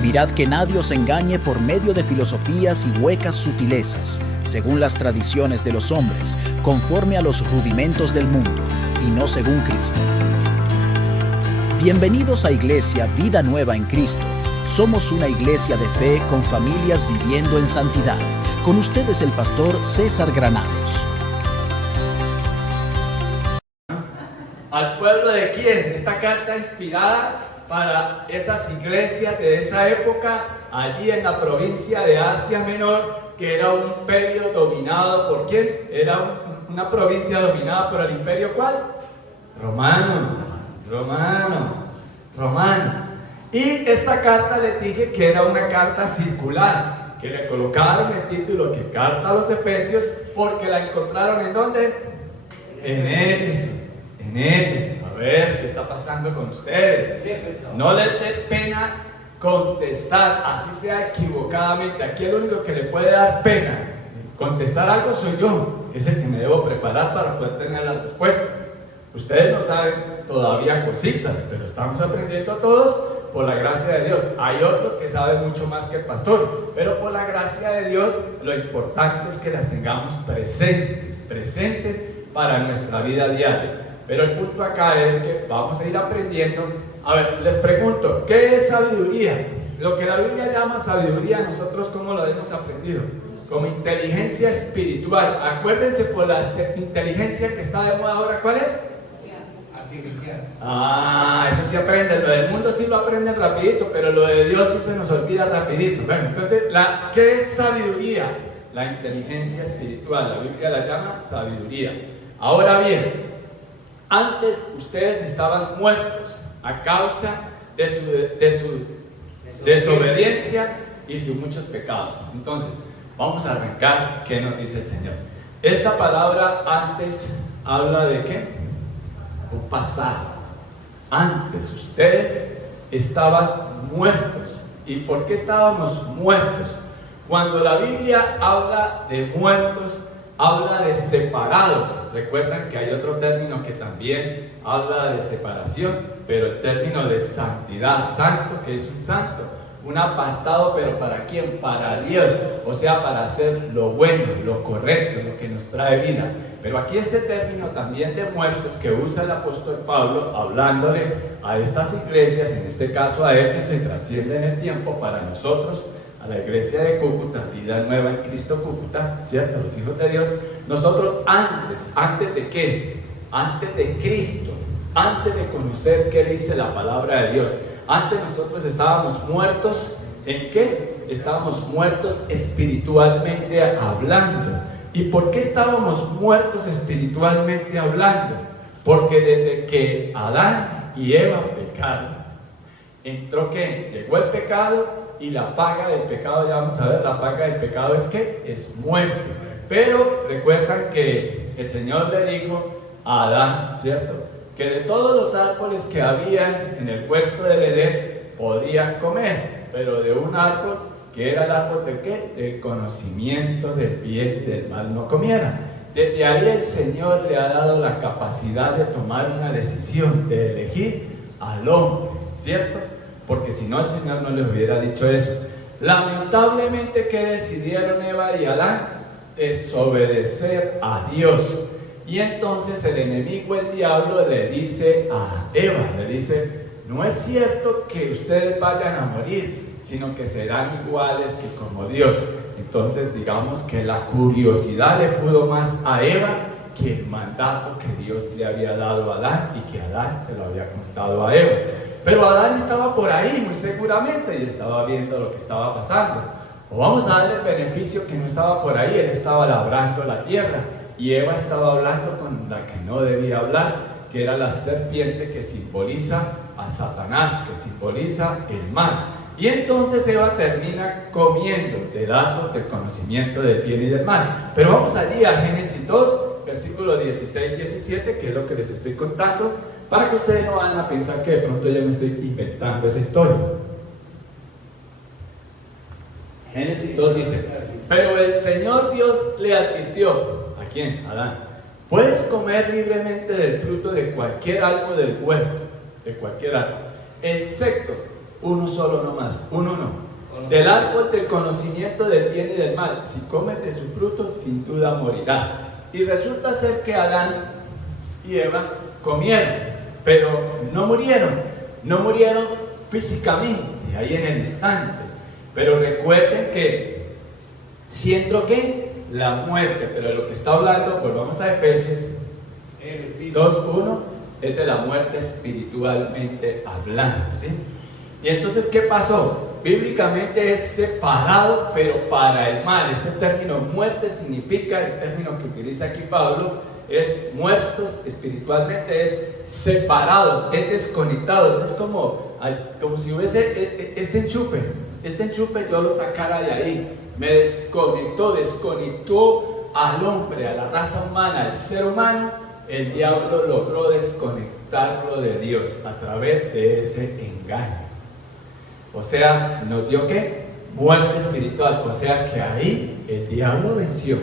Mirad que nadie os engañe por medio de filosofías y huecas sutilezas, según las tradiciones de los hombres, conforme a los rudimentos del mundo, y no según Cristo. Bienvenidos a Iglesia Vida Nueva en Cristo. Somos una iglesia de fe con familias viviendo en santidad. Con ustedes el pastor César Granados. ¿Al pueblo de quién? Esta carta inspirada para esas iglesias de esa época, allí en la provincia de Asia Menor, que era un imperio dominado ¿por quién? Era una provincia dominada por el imperio ¿cuál? Romano. Y esta carta les dije que era una carta circular, que le colocaron el título que Carta a los Efesios, porque la encontraron ¿en dónde? En Éfeso. A ver, ¿qué está pasando con ustedes? No les dé pena contestar, así sea equivocadamente. Aquí el único que le puede dar pena contestar algo soy yo, que es el que me debo preparar para poder tener las respuestas. Ustedes no saben todavía cositas, pero estamos aprendiendo todos por la gracia de Dios. Hay otros que saben mucho más que el pastor, pero por la gracia de Dios lo importante es que las tengamos presentes para nuestra vida diaria. Pero el punto acá es que vamos a ir aprendiendo. A ver, les pregunto, ¿qué es sabiduría? Lo que la Biblia llama sabiduría, nosotros ¿cómo lo hemos aprendido? Como inteligencia espiritual. Acuérdense por la inteligencia que está de moda ahora, ¿cuál es? Artificial. Eso sí aprenden. Lo del mundo sí lo aprenden rapidito, pero lo de Dios sí se nos olvida rapidito. Bueno, entonces, ¿qué es sabiduría? La inteligencia espiritual. La Biblia la llama sabiduría. Ahora bien, antes ustedes estaban muertos a causa de su desobediencia y sus muchos pecados. Entonces, vamos a arrancar qué nos dice el Señor. Esta palabra antes habla de ¿qué? Un pasado. Antes ustedes estaban muertos. ¿Y por qué estábamos muertos? Cuando la Biblia habla de muertos, habla de separados. Recuerdan que hay otro término que también habla de separación, pero el término de santidad, santo, que es un santo, un apartado, pero ¿para quién? Para Dios, o sea, para hacer lo bueno, lo correcto, lo que nos trae vida. Pero aquí este término también de muertos que usa el apóstol Pablo, hablándole a estas iglesias, en este caso a Éfeso, y trasciende en el tiempo para nosotros, a la iglesia de Cúcuta, Vida Nueva en Cristo Cúcuta, ¿cierto? Los hijos de Dios. Nosotros ¿antes de qué? Antes de Cristo, antes de conocer qué dice la palabra de Dios. Antes nosotros estábamos muertos, ¿en qué? Estábamos muertos espiritualmente hablando. ¿Y por qué estábamos muertos espiritualmente hablando? Porque desde que Adán y Eva pecaron, ¿entró qué? Llegó el pecado. Y la paga del pecado, ya vamos a ver, la paga del pecado es ¿qué? Es muerte. Pero recuerdan que el Señor le dijo a Adán, ¿cierto? Que de todos los árboles que había en el huerto del Edén podían comer, pero de un árbol que era el árbol de ¿qué? Del conocimiento del bien y del mal no comieran. Desde ahí el Señor le ha dado la capacidad de tomar una decisión, de elegir al hombre, ¿cierto? Porque si no, el Señor no les hubiera dicho eso. Lamentablemente, ¿qué decidieron Eva y Adán? Desobedecer a Dios. Y entonces el enemigo, el diablo, le dice a Eva, le dice, no es cierto que ustedes vayan a morir, sino que serán iguales que como Dios. Entonces, digamos que la curiosidad le pudo más a Eva que el mandato que Dios le había dado a Adán y que Adán se lo había contado a Eva. Pero Adán estaba por ahí muy seguramente y estaba viendo lo que estaba pasando. O vamos a darle el beneficio que no estaba por ahí, él estaba labrando la tierra y Eva estaba hablando con la que no debía hablar, que era la serpiente que simboliza a Satanás, que simboliza el mal. Y entonces Eva termina comiendo del árbol del conocimiento del bien y del mal. Pero vamos allí a Génesis 2, versículo 16-17, que es lo que les estoy contando, para que ustedes no vayan a pensar que de pronto yo me estoy inventando esa historia. Génesis 2 dice, pero el Señor Dios le advirtió, ¿a quién? A Adán, puedes comer libremente del fruto de cualquier árbol del huerto, de cualquier árbol, excepto Uno solo nomás, uno no. Del árbol del conocimiento del bien y del mal, si comes de sus frutos, sin duda morirás. Y resulta ser que Adán y Eva comieron, pero no murieron físicamente, ahí en el instante. Pero recuerden que siento que la muerte, pero de lo que está hablando, volvamos a Efesios 2:1, es de la muerte espiritualmente hablando, ¿sí? Y entonces, ¿qué pasó? Bíblicamente es separado, pero para el mal. Este término muerte significa, el término que utiliza aquí Pablo, es muertos espiritualmente, es separados, es desconectados. Es como si hubiese este enchufe yo lo sacara de ahí. Me desconectó al hombre, a la raza humana, al ser humano. El diablo logró desconectarlo de Dios a través de ese engaño. O sea, nos dio ¿qué? Muerte espiritual. O sea que ahí el diablo venció.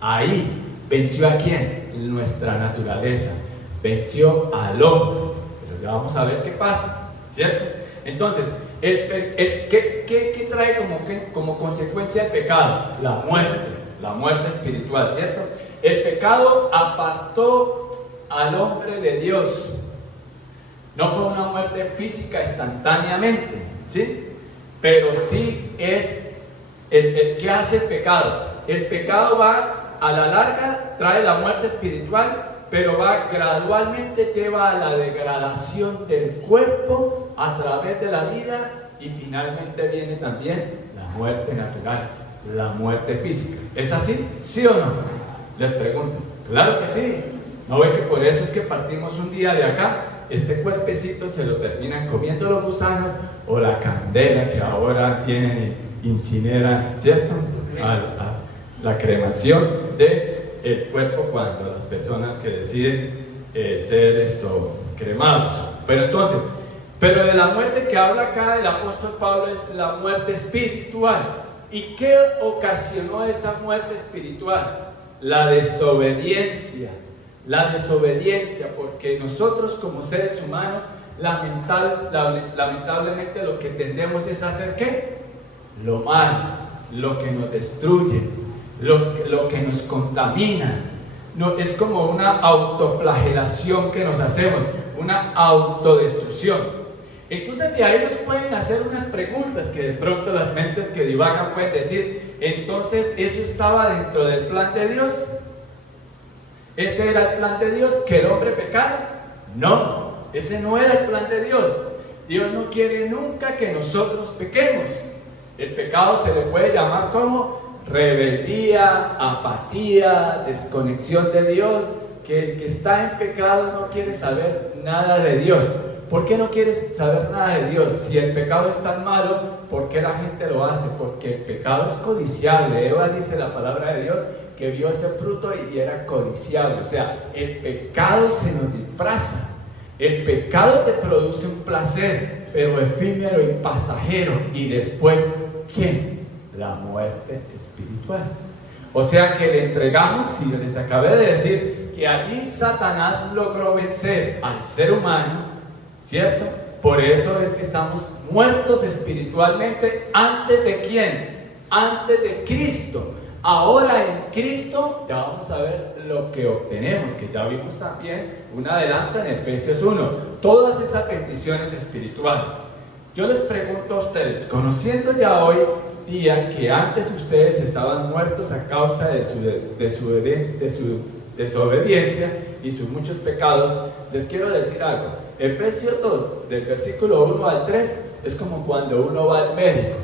Ahí venció ¿a quién? Nuestra naturaleza. Venció al hombre. Pero ya vamos a ver qué pasa, ¿cierto? Entonces, ¿qué trae como consecuencia el pecado? La muerte espiritual, ¿cierto? El pecado apartó al hombre de Dios. No fue una muerte física instantáneamente, ¿sí? Pero sí es el que hace el pecado. El pecado va a la larga, trae la muerte espiritual, pero va gradualmente, lleva a la degradación del cuerpo a través de la vida y finalmente viene también la muerte natural, la muerte física. ¿Es así? ¿Sí o no? Les pregunto. Claro que sí. ¿No ve que por eso es que partimos un día de acá? Este cuerpecito se lo terminan comiendo los gusanos o la candela que ahora tienen y incineran, ¿cierto? La cremación del cuerpo cuando las personas que deciden ser cremados. Pero de la muerte que habla acá el apóstol Pablo es la muerte espiritual. ¿Y qué ocasionó esa muerte espiritual? La desobediencia, porque nosotros como seres humanos lamentablemente lo que tendemos es hacer ¿qué? Lo malo, lo que nos destruye, lo que nos contamina. No, es como una autoflagelación que nos hacemos, una autodestrucción. Entonces de ahí nos pueden hacer unas preguntas que de pronto las mentes que divagan pueden decir, entonces ¿eso estaba dentro del plan de Dios? ¿Ese era el plan de Dios? ¿Que el hombre pecara? No, ese no era el plan de Dios. Dios no quiere nunca que nosotros pequemos. El pecado se le puede llamar como rebeldía, apatía, desconexión de Dios, que el que está en pecado no quiere saber nada de Dios. ¿Por qué no quieres saber nada de Dios? Si el pecado es tan malo, ¿por qué la gente lo hace? Porque el pecado es codiciable. Eva dice la palabra de Dios que vio ese fruto y era codiciable. O sea, el pecado se nos disfraza. El pecado te produce un placer, pero efímero y pasajero. Y después, ¿quién? La muerte espiritual. O sea que le entregamos, si les acabé de decir, que allí Satanás logró vencer al ser humano, ¿cierto? Por eso es que estamos muertos espiritualmente. ¿Antes de quién? Antes de Cristo. Ahora en Cristo ya vamos a ver lo que obtenemos, que ya vimos también un adelanto en Efesios 1. Todas esas bendiciones espirituales. Yo les pregunto a ustedes, conociendo ya hoy día que antes ustedes estaban muertos a causa de su desobediencia y sus muchos pecados, les quiero decir algo. Efesios 2, del versículo 1 al 3, es como cuando uno va al médico,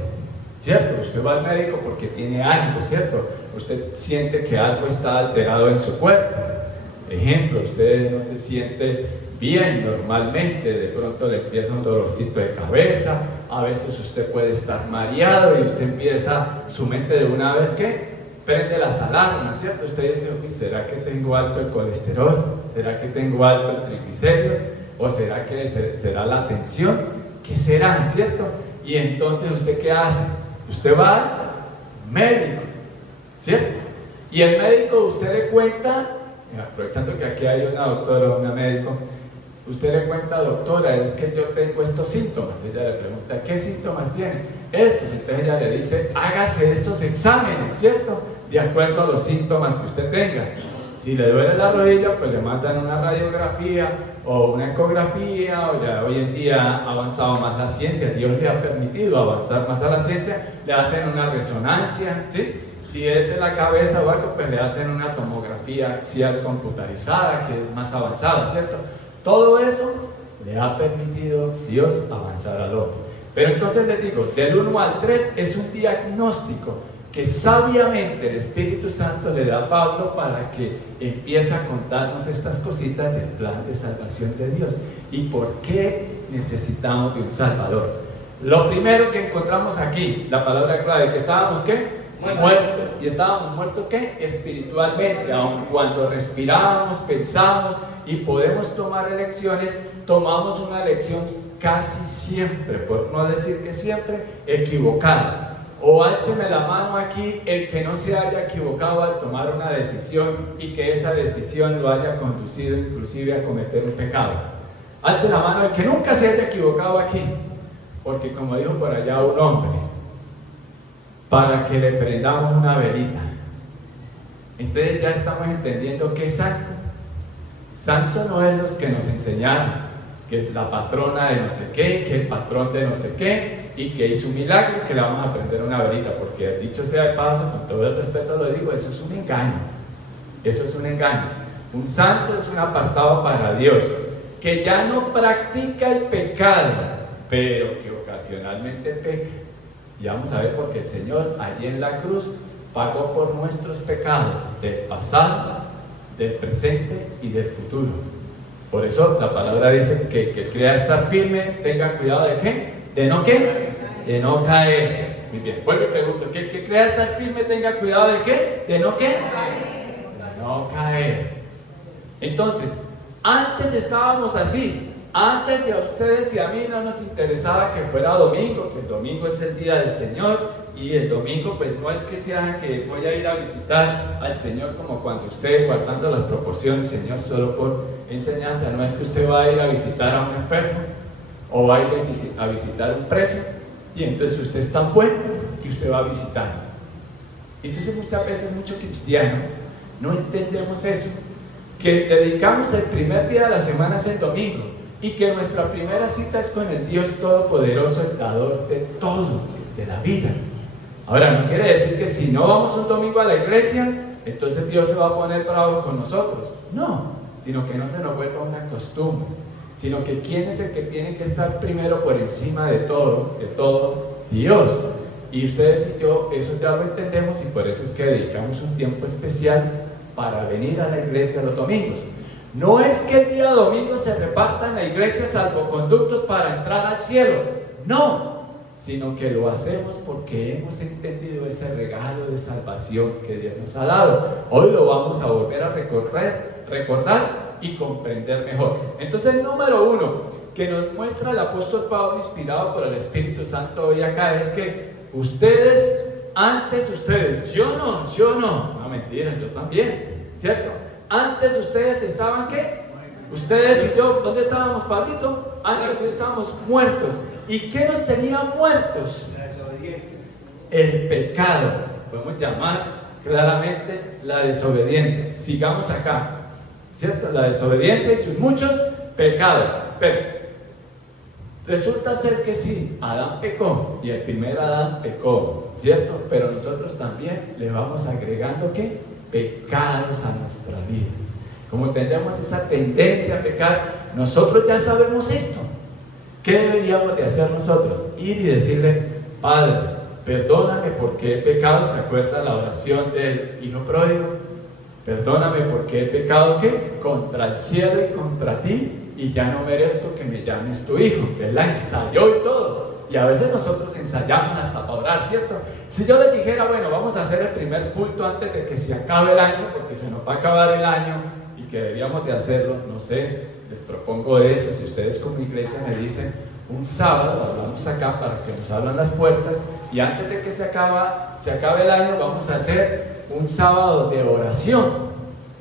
¿cierto? Usted va al médico porque tiene algo, ¿cierto? Usted siente que algo está alterado en su cuerpo. Ejemplo, usted no se siente bien normalmente, de pronto le empieza un dolorcito de cabeza, a veces usted puede estar mareado y usted empieza, su mente de una vez que prende las alarmas, ¿cierto? Usted dice, ¿será que tengo alto el colesterol? ¿Será que tengo alto el triglicérido? ¿O será que será la tensión? ¿Qué será, cierto? Y entonces, ¿usted qué hace? Usted va al médico, ¿cierto? Y el médico usted le cuenta, aprovechando que aquí hay una doctora, una médico, Usted le cuenta, doctora, es que yo tengo estos síntomas. Ella le pregunta, ¿qué síntomas tiene? Estos. Entonces ella le dice, hágase estos exámenes, ¿cierto? De acuerdo a los síntomas que usted tenga. Si le duele la rodilla, pues le mandan una radiografía o una ecografía, o ya hoy en día ha avanzado más la ciencia, Dios le ha permitido avanzar más a la ciencia, le hacen una resonancia, ¿sí? Si es de la cabeza o algo, pues le hacen una tomografía axial computarizada, que es más avanzada, ¿cierto? Todo eso le ha permitido Dios avanzar al hombre. Pero entonces les digo, del 1 al 3 es un diagnóstico que sabiamente el Espíritu Santo le da a Pablo para que empiece a contarnos estas cositas del plan de salvación de Dios y por qué necesitamos de un Salvador. Lo primero que encontramos aquí, la palabra clave, que estábamos ¿qué? Muertos. ¿Y estábamos muertos qué? Espiritualmente, aun cuando respiramos, pensamos y podemos tomar elecciones, tomamos una elección casi siempre, por no decir que siempre, equivocada. O álceme la mano aquí el que no se haya equivocado al tomar una decisión y que esa decisión lo haya conducido inclusive a cometer un pecado. Alce la mano el que nunca se haya equivocado aquí, porque como dijo por allá un hombre, para que le prendamos una velita. Entonces ya estamos entendiendo que es santo. Santo no es los que nos enseñaron, que es la patrona de no sé qué, que el patrón de no sé qué, y que hizo un milagro, que le vamos a prender una velita, porque dicho sea de paso, con todo el respeto lo digo, eso es un engaño. Eso es un engaño. Un santo es un apartado para Dios, que ya no practica el pecado, pero que ocasionalmente peca. Y vamos a ver porque el Señor allí en la cruz pagó por nuestros pecados del pasado, del presente y del futuro. Por eso la palabra dice que crea estar firme, tenga cuidado de qué, de no qué, de no caer. Muy bien, vuelvo y pregunto, que el que crea estar firme tenga cuidado de qué, de no qué, de no caer. Entonces, antes estábamos así. Antes y a ustedes y a mí no nos interesaba que fuera domingo, que el domingo es el día del Señor y el domingo pues no es que sea que voy a ir a visitar al Señor como cuando usted, guardando las proporciones, Señor, solo por enseñanza, no es que usted va a ir a visitar a un enfermo o va a ir a visitar a un preso y entonces usted es tan bueno que usted va a visitar. Entonces muchas veces muchos cristianos no entendemos eso, que dedicamos el primer día de la semana a el domingo y que nuestra primera cita es con el Dios Todopoderoso, el dador de todo, de la vida. Ahora, no quiere decir que si no vamos un domingo a la iglesia, entonces Dios se va a poner bravo con nosotros. No, sino que no se nos vuelva una costumbre, sino que quién es el que tiene que estar primero por encima de todo, Dios. Y ustedes y yo, eso ya lo entendemos y por eso es que dedicamos un tiempo especial para venir a la iglesia los domingos. No es que el día domingo se repartan la iglesia salvoconductos para entrar al cielo, no, sino que lo hacemos porque hemos entendido ese regalo de salvación que Dios nos ha dado. Hoy lo vamos a volver a recordar y comprender mejor. Entonces, número 1, que nos muestra el apóstol Pablo, inspirado por el Espíritu Santo hoy acá, es que yo no, mentira, yo también, ¿cierto? Antes ustedes estaban, ¿qué? Ustedes y yo, ¿dónde estábamos, Pablito? Antes estábamos muertos. ¿Y qué nos tenía muertos? La desobediencia. El pecado. Podemos llamar claramente la desobediencia. Sigamos acá, ¿cierto? La desobediencia y sus muchos pecados. Pero resulta ser que sí, Adán pecó y el primer Adán pecó, ¿cierto? Pero nosotros también le vamos agregando, ¿qué? Pecados a nuestra vida. Como tenemos esa tendencia a pecar, nosotros ya sabemos esto. ¿Qué deberíamos de hacer nosotros? Ir y decirle, Padre, perdóname porque he pecado. ¿Se acuerda la oración del hijo pródigo? Perdóname porque he pecado, ¿qué? Contra el cielo y contra ti, y ya no merezco que me llames tu hijo. Que él la ensayó y todo. Y a veces nosotros ensayamos hasta para orar, ¿cierto? Si yo les dijera, bueno, vamos a hacer el primer culto antes de que se acabe el año, porque se nos va a acabar el año y que deberíamos de hacerlo, no sé, les propongo eso. Si ustedes como iglesia me dicen, un sábado, hablamos acá para que nos abran las puertas y antes de que se acabe el año, vamos a hacer un sábado de oración,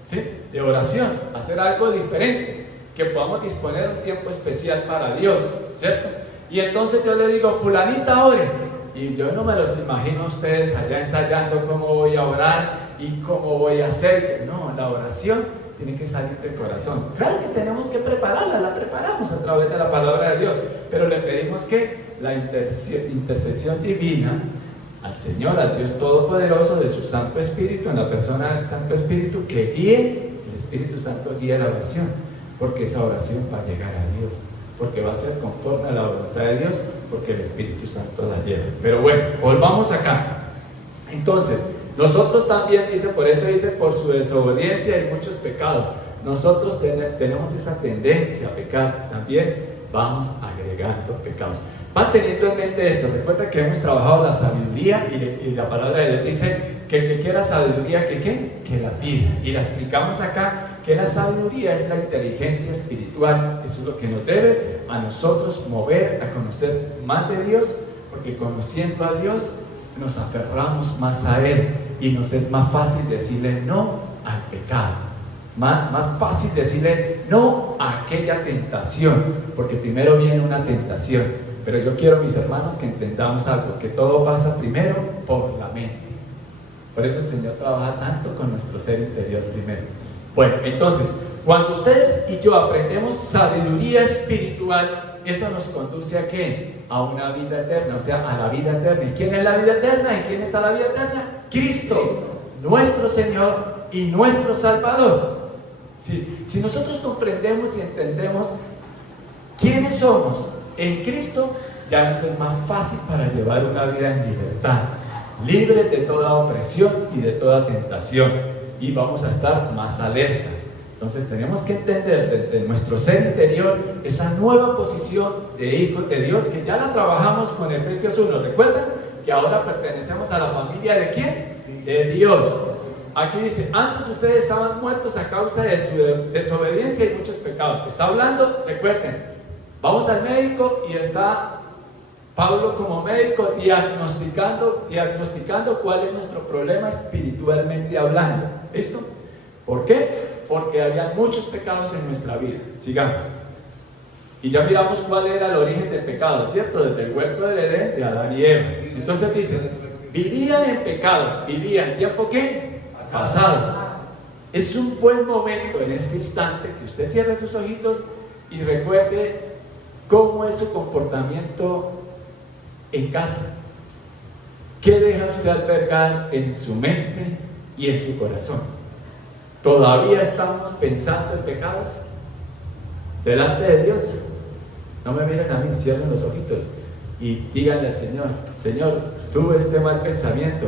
¿sí? De oración, hacer algo diferente. que podamos disponer un tiempo especial para Dios, ¿cierto? Y entonces yo le digo, fulanita, ore. Y yo no me los imagino a ustedes allá ensayando cómo voy a orar y cómo voy a hacer. No, la oración tiene que salir del corazón. Claro que tenemos que prepararla, la preparamos a través de la palabra de Dios, pero le pedimos que la intercesión divina al Señor, al Dios Todopoderoso, de su Santo Espíritu, en la persona del Santo Espíritu, que guíe, el Espíritu Santo guíe la oración, porque esa oración va a llegar a Dios, porque va a ser conforme a la voluntad de Dios, porque el Espíritu Santo la lleva. Pero bueno, volvamos acá. Entonces, nosotros también, dice, por eso dice, por su desobediencia hay muchos pecados. Nosotros tenemos esa tendencia a pecar, también vamos agregando pecados. Va teniendo en mente esto. Recuerda que hemos trabajado la sabiduría y la palabra de Dios dice que el que quiera sabiduría, que la pida. Y la explicamos acá, que la sabiduría es la inteligencia espiritual. Eso es lo que nos debe a nosotros mover a conocer más de Dios, porque conociendo a Dios nos aferramos más a Él y nos es más fácil decirle no al pecado, más fácil decirle no a aquella tentación, porque primero viene una tentación. Pero yo quiero, mis hermanos, que entendamos algo, que todo pasa primero por la mente. Por eso el Señor trabaja tanto con nuestro ser interior primero. Bueno, entonces, cuando ustedes y yo aprendemos sabiduría espiritual, eso nos conduce ¿a qué? A una vida eterna, o sea, a la vida eterna. ¿Y quién es la vida eterna? ¿En quién está la vida eterna? Cristo, nuestro Señor y nuestro Salvador. Sí, si nosotros comprendemos y entendemos quiénes somos en Cristo, ya nos es más fácil para llevar una vida en libertad, libre de toda opresión y de toda tentación, y vamos a estar más alerta. Entonces tenemos que entender desde nuestro ser interior esa nueva posición de hijos de Dios, que ya la trabajamos con Efesios 1. ¿Recuerdan? Que ahora pertenecemos a la familia ¿de quién? De Dios. Aquí dice, antes ustedes estaban muertos a causa de su desobediencia y muchos pecados. Está hablando, recuerden, vamos al médico y está Pablo como médico diagnosticando cuál es nuestro problema espiritualmente hablando. ¿Listo? ¿Por qué? Porque había muchos pecados en nuestra vida. Sigamos. Y ya miramos cuál era el origen del pecado, ¿cierto? Desde el huerto del Edén, de Adán y Eva. Entonces dice, vivían en pecado. ¿Vivían tiempo qué? Pasado. Es un buen momento en este instante que usted cierre sus ojitos y recuerde cómo es su comportamiento en casa. ¿Qué deja usted albergar en su mente y en su corazón? ¿Todavía estamos pensando en pecados delante de Dios? No me miren a mí, cierren los ojitos y díganle al Señor, Señor, tuve este mal pensamiento.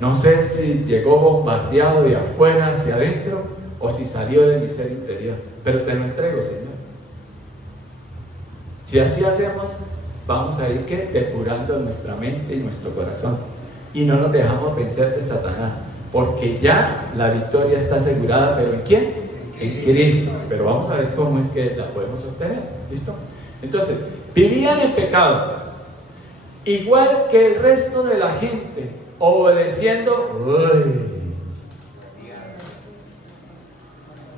No sé si llegó bombardeado de afuera hacia adentro o si salió de mi ser interior, pero te lo entrego, Señor. Si así hacemos, vamos a ir ¿qué? Depurando nuestra mente y nuestro corazón, y no nos dejamos vencer de Satanás, porque ya la victoria está asegurada. ¿Pero en quién? En Cristo. Pero vamos a ver cómo es que la podemos obtener. ¿Listo? Entonces, vivían en pecado, igual que el resto de la gente, obedeciendo.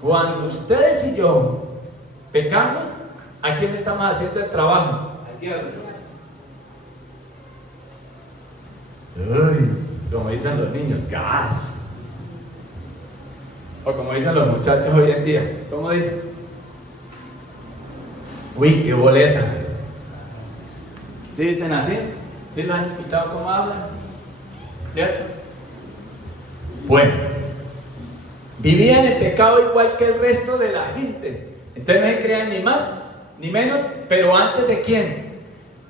Cuando ustedes y yo pecamos, ¿a quién estamos haciendo el trabajo? Al diablo. Como dicen los niños, gas. O como dicen los muchachos hoy en día, ¿cómo dicen? Uy, qué boleta. ¿Sí dicen así? ¿Sí lo han escuchado cómo hablan? ¿Cierto? Bueno, vivían en pecado igual que el resto de la gente. Entonces no se crean ni más ni menos, pero antes ¿de quién?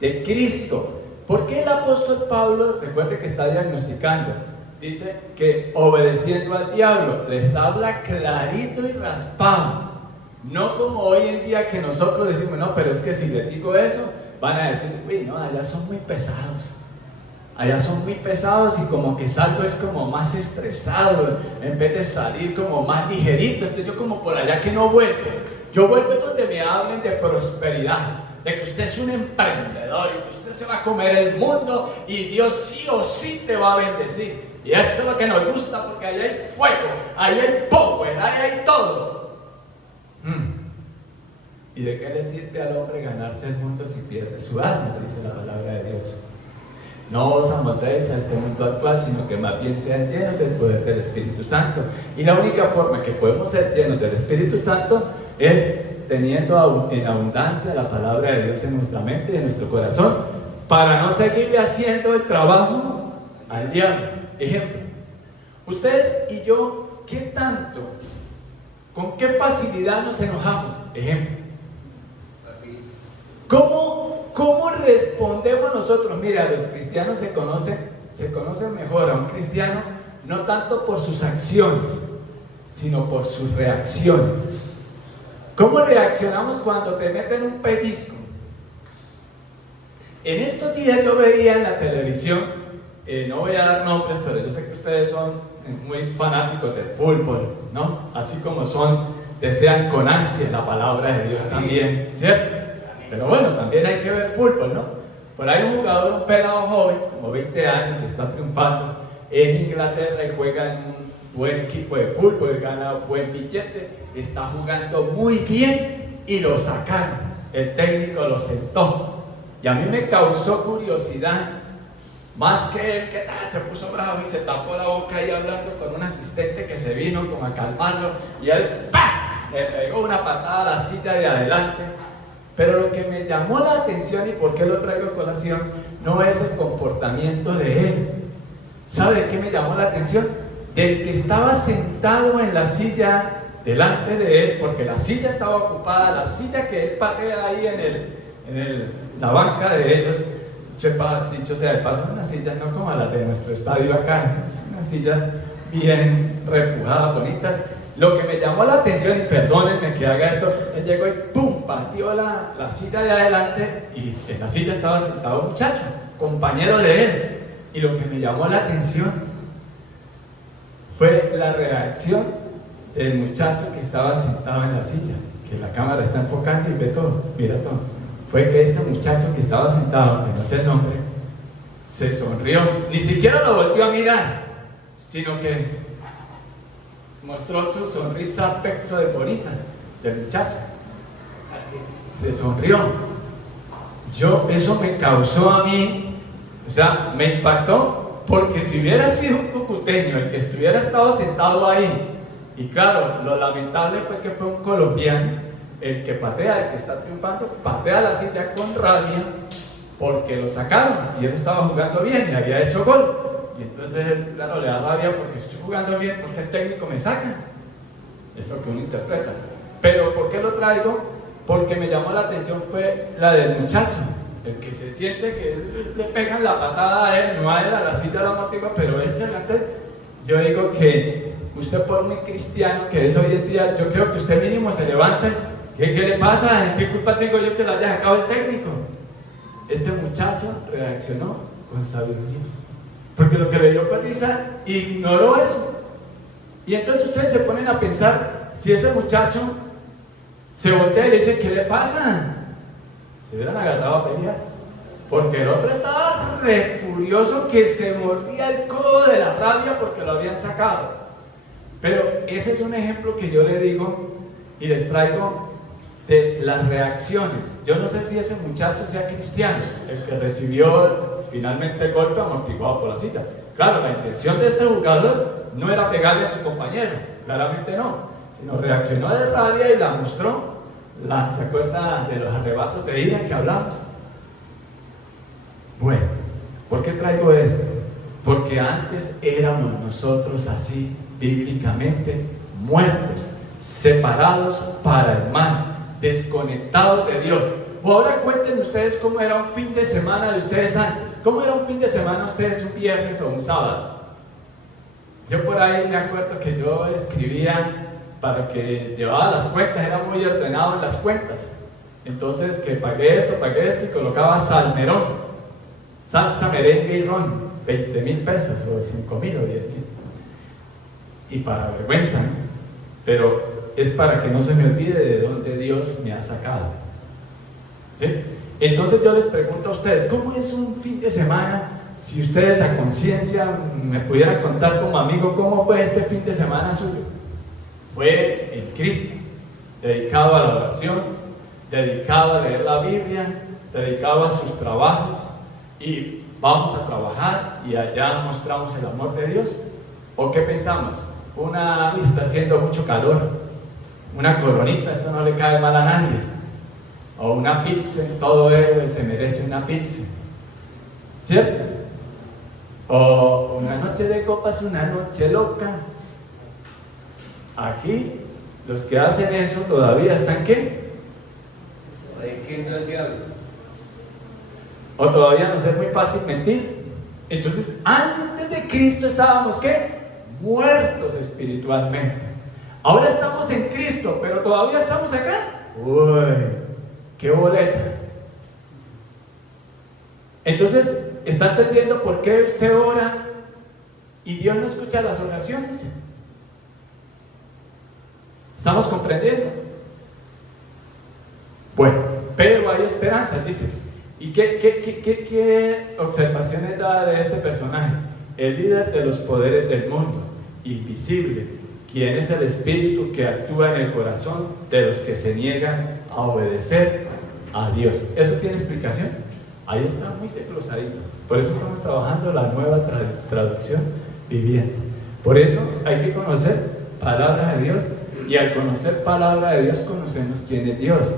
De Cristo. ¿Por qué el apóstol Pablo, recuerde que está diagnosticando, dice que obedeciendo al diablo? Les habla clarito y raspado. No como hoy en día que nosotros decimos, no, pero es que si les digo eso, van a decir, uy, no, allá son muy pesados. Allá son muy pesados y como que salgo es como más estresado, en vez de salir como más ligerito. Entonces yo como por allá que no vuelvo. Yo vuelvo donde me hablen de prosperidad, de que usted es un emprendedor y que usted se va a comer el mundo y Dios sí o sí te va a bendecir. Y esto es lo que nos gusta, porque ahí hay fuego, ahí hay power, ahí hay todo. ¿Y de qué le sirve al hombre ganarse el mundo si pierde su alma? Dice la palabra de Dios. No os amoldéis a este mundo actual, sino que más bien sean llenos del poder del Espíritu Santo. Y la única forma que podemos ser llenos del Espíritu Santo es teniendo en abundancia la palabra de Dios en nuestra mente y en nuestro corazón, para no seguirle haciendo el trabajo al diablo. Ejemplo, ustedes y yo, ¿qué tanto, con qué facilidad nos enojamos? Ejemplo, ¿cómo respondemos nosotros? Mira, los cristianos se conocen mejor a un cristiano no tanto por sus acciones, sino por sus reacciones. ¿Cómo reaccionamos cuando te meten un pellizco? En estos días yo veía en la televisión, no voy a dar nombres, pero yo sé que ustedes son muy fanáticos del fútbol, ¿no? Así como desean con ansia la palabra de Dios también, ¿cierto? Pero bueno, también hay que ver fútbol, ¿no? Por ahí un jugador, un pelado joven, como 20 años, está triunfando en Inglaterra y juega en un buen equipo de fútbol, gana buen billete, está jugando muy bien y lo sacaron. El técnico lo sentó. Y a mí me causó curiosidad, más que él, ¿qué tal? Se puso bravo y se tapó la boca ahí hablando con un asistente que se vino como a calmarlo y él ¡pah! Le pegó una patada a la silla de adelante. Pero lo que me llamó la atención y por qué lo traigo a colación no es el comportamiento de él. ¿Sabe qué me llamó la atención? Del que estaba sentado en la silla delante de él, porque la silla estaba ocupada, la silla que él patea ahí en la banca de ellos, dicho sea de paso, unas sillas no como las de nuestro estadio acá, unas sillas bien repujadas, bonitas. Lo que me llamó la atención, y perdónenme que haga esto, él llegó y ¡pum! Pateó la silla de adelante y en la silla estaba sentado un muchacho, compañero de él. Y lo que me llamó la atención fue la reacción del muchacho que estaba sentado en la silla, que la cámara está enfocando y ve todo, mira todo. Fue que este muchacho que estaba sentado, que no sé el nombre, se sonrió, ni siquiera lo volvió a mirar, sino que mostró su sonrisa pexo de bonita del muchacho. Se sonrió. Eso me causó a mí, o sea, me impactó, porque si hubiera sido un cucuteño el que estuviera estado sentado ahí, y claro, lo lamentable fue que fue un colombiano, el que patea, el que está triunfando, patea la silla con rabia, porque lo sacaron, y él estaba jugando bien y había hecho gol. Y entonces él, claro, le da rabia porque estoy jugando bien, porque el técnico me saca. Es lo que uno interpreta. Pero ¿por qué lo traigo? Porque me llamó la atención fue la del muchacho, el que se siente que le pegan la patada a él, no a él, a la silla de la motiva, pero él se levanta. Yo digo que usted, por muy cristiano que es hoy en día, yo creo que usted mínimo se levanta. ¿Qué le pasa? ¿Qué culpa tengo yo que lo haya sacado el técnico? Este muchacho reaccionó con sabiduría, porque lo que le dio risa, ignoró eso. Y entonces ustedes se ponen a pensar, si ese muchacho se voltea y le dice, ¿qué le pasa? Se hubieran agarrado a pelear, porque el otro estaba re furioso que se mordía el codo de la rabia porque lo habían sacado. Pero ese es un ejemplo que yo le digo y les traigo de las reacciones. Yo no sé si ese muchacho sea cristiano, el que recibió finalmente el golpe amortiguado por la silla. Claro, la intención de este jugador no era pegarle a su compañero, claramente no, sino reaccionó de rabia y la mostró. ¿Se acuerda de los arrebatos de ira que hablamos? Bueno, ¿por qué traigo esto? Porque antes éramos nosotros así, bíblicamente, muertos, separados para el mal, desconectados de Dios. Ahora cuéntenme ustedes cómo era un fin de semana de ustedes antes. ¿Cómo era un fin de semana ustedes un viernes o un sábado? Yo por ahí me acuerdo que yo escribía para que llevaba las cuentas, era muy ordenado en las cuentas. Entonces que pagué esto y colocaba salmerón, salsa, merengue y ron, 20,000 pesos o 5,000 o 10,000. Y para vergüenza, ¿no? Pero es para que no se me olvide de dónde Dios me ha sacado. ¿Sí? Entonces yo les pregunto a ustedes, ¿cómo es un fin de semana? Si ustedes a conciencia me pudieran contar como amigo, ¿cómo fue este fin de semana suyo? Fue en Cristo, dedicado a la oración, dedicado a leer la Biblia, dedicado a sus trabajos, y vamos a trabajar y allá mostramos el amor de Dios. ¿O qué pensamos? Está haciendo mucho calor, una coronita, eso no le cae mal a nadie. O una pizza, todo héroe se merece una pizza, ¿cierto? O una noche de copas, una noche loca. Aquí, los que hacen eso todavía están, ¿qué? Diciendo al diablo. O todavía nos es muy fácil mentir. Entonces, antes de Cristo estábamos, ¿qué? Muertos espiritualmente. Ahora estamos en Cristo, pero todavía estamos acá. Uy, qué boleta. Entonces, ¿está entendiendo por qué usted ora y Dios no escucha las oraciones? ¿Estamos comprendiendo? Bueno, pero hay esperanza, dice. ¿Y qué observaciones da de este personaje? El líder de los poderes del mundo, invisible, quien es el espíritu que actúa en el corazón de los que se niegan a obedecer a Dios. ¿Eso tiene explicación? Ahí está muy desglosadito. Por eso estamos trabajando la nueva traducción viviente. Por eso hay que conocer palabra de Dios, y al conocer palabra de Dios conocemos quién es Dios,